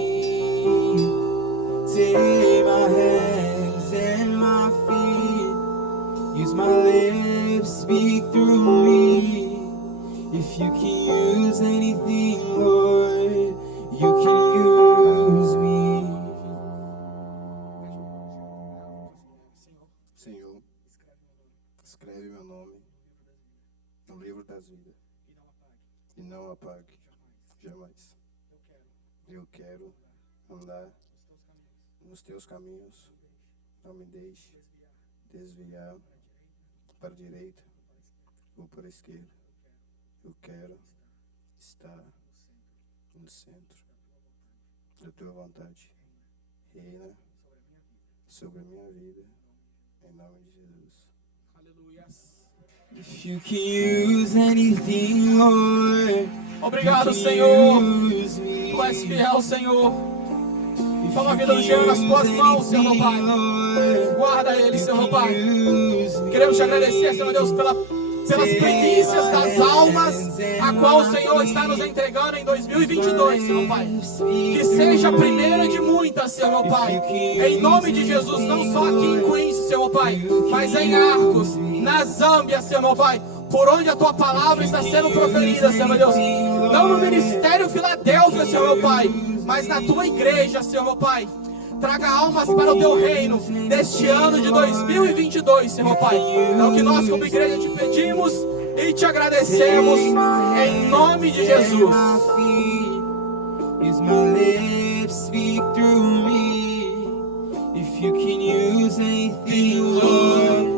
Take my hands and my feet, use my lips, speak through me. If you can use anything, Lord, you can use me. Senhor, escreve meu nome no livro das vidas e não apague jamais. Eu quero andar nos teus caminhos, não me deixe desviar para a direita ou para a esquerda. Eu quero estar no centro da tua vontade. Reina sobre a minha vida. Em nome de Jesus. Aleluias. If you can use anything, Lord, Obrigado, Senhor. Tu és fiel, Senhor. Toma a vida do Jean nas tuas mãos, Senhor, meu Pai. Guarda ele, Senhor, meu Pai. Queremos te agradecer, Senhor Deus, pelas primícias das almas, a qual o Senhor está nos entregando em 2022, Senhor Pai. Que seja a primeira de muitas, Senhor Pai. Em nome de Jesus, não só aqui em Queens, Senhor Pai, mas em Arcos, na Zâmbia, Senhor Pai, por onde a Tua palavra está sendo proferida, Senhor Deus. Não no Ministério Filadélfia, Senhor Pai, mas na Tua igreja, Senhor Pai. Traga almas para o Teu reino neste ano de 2022, Senhor Pai. É o que nós como igreja te pedimos e te agradecemos em nome de Jesus. Use my lips, speak through me. If you can use anything, Lord,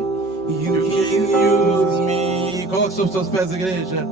you can use me. Coloque sobre os seus pés, igreja.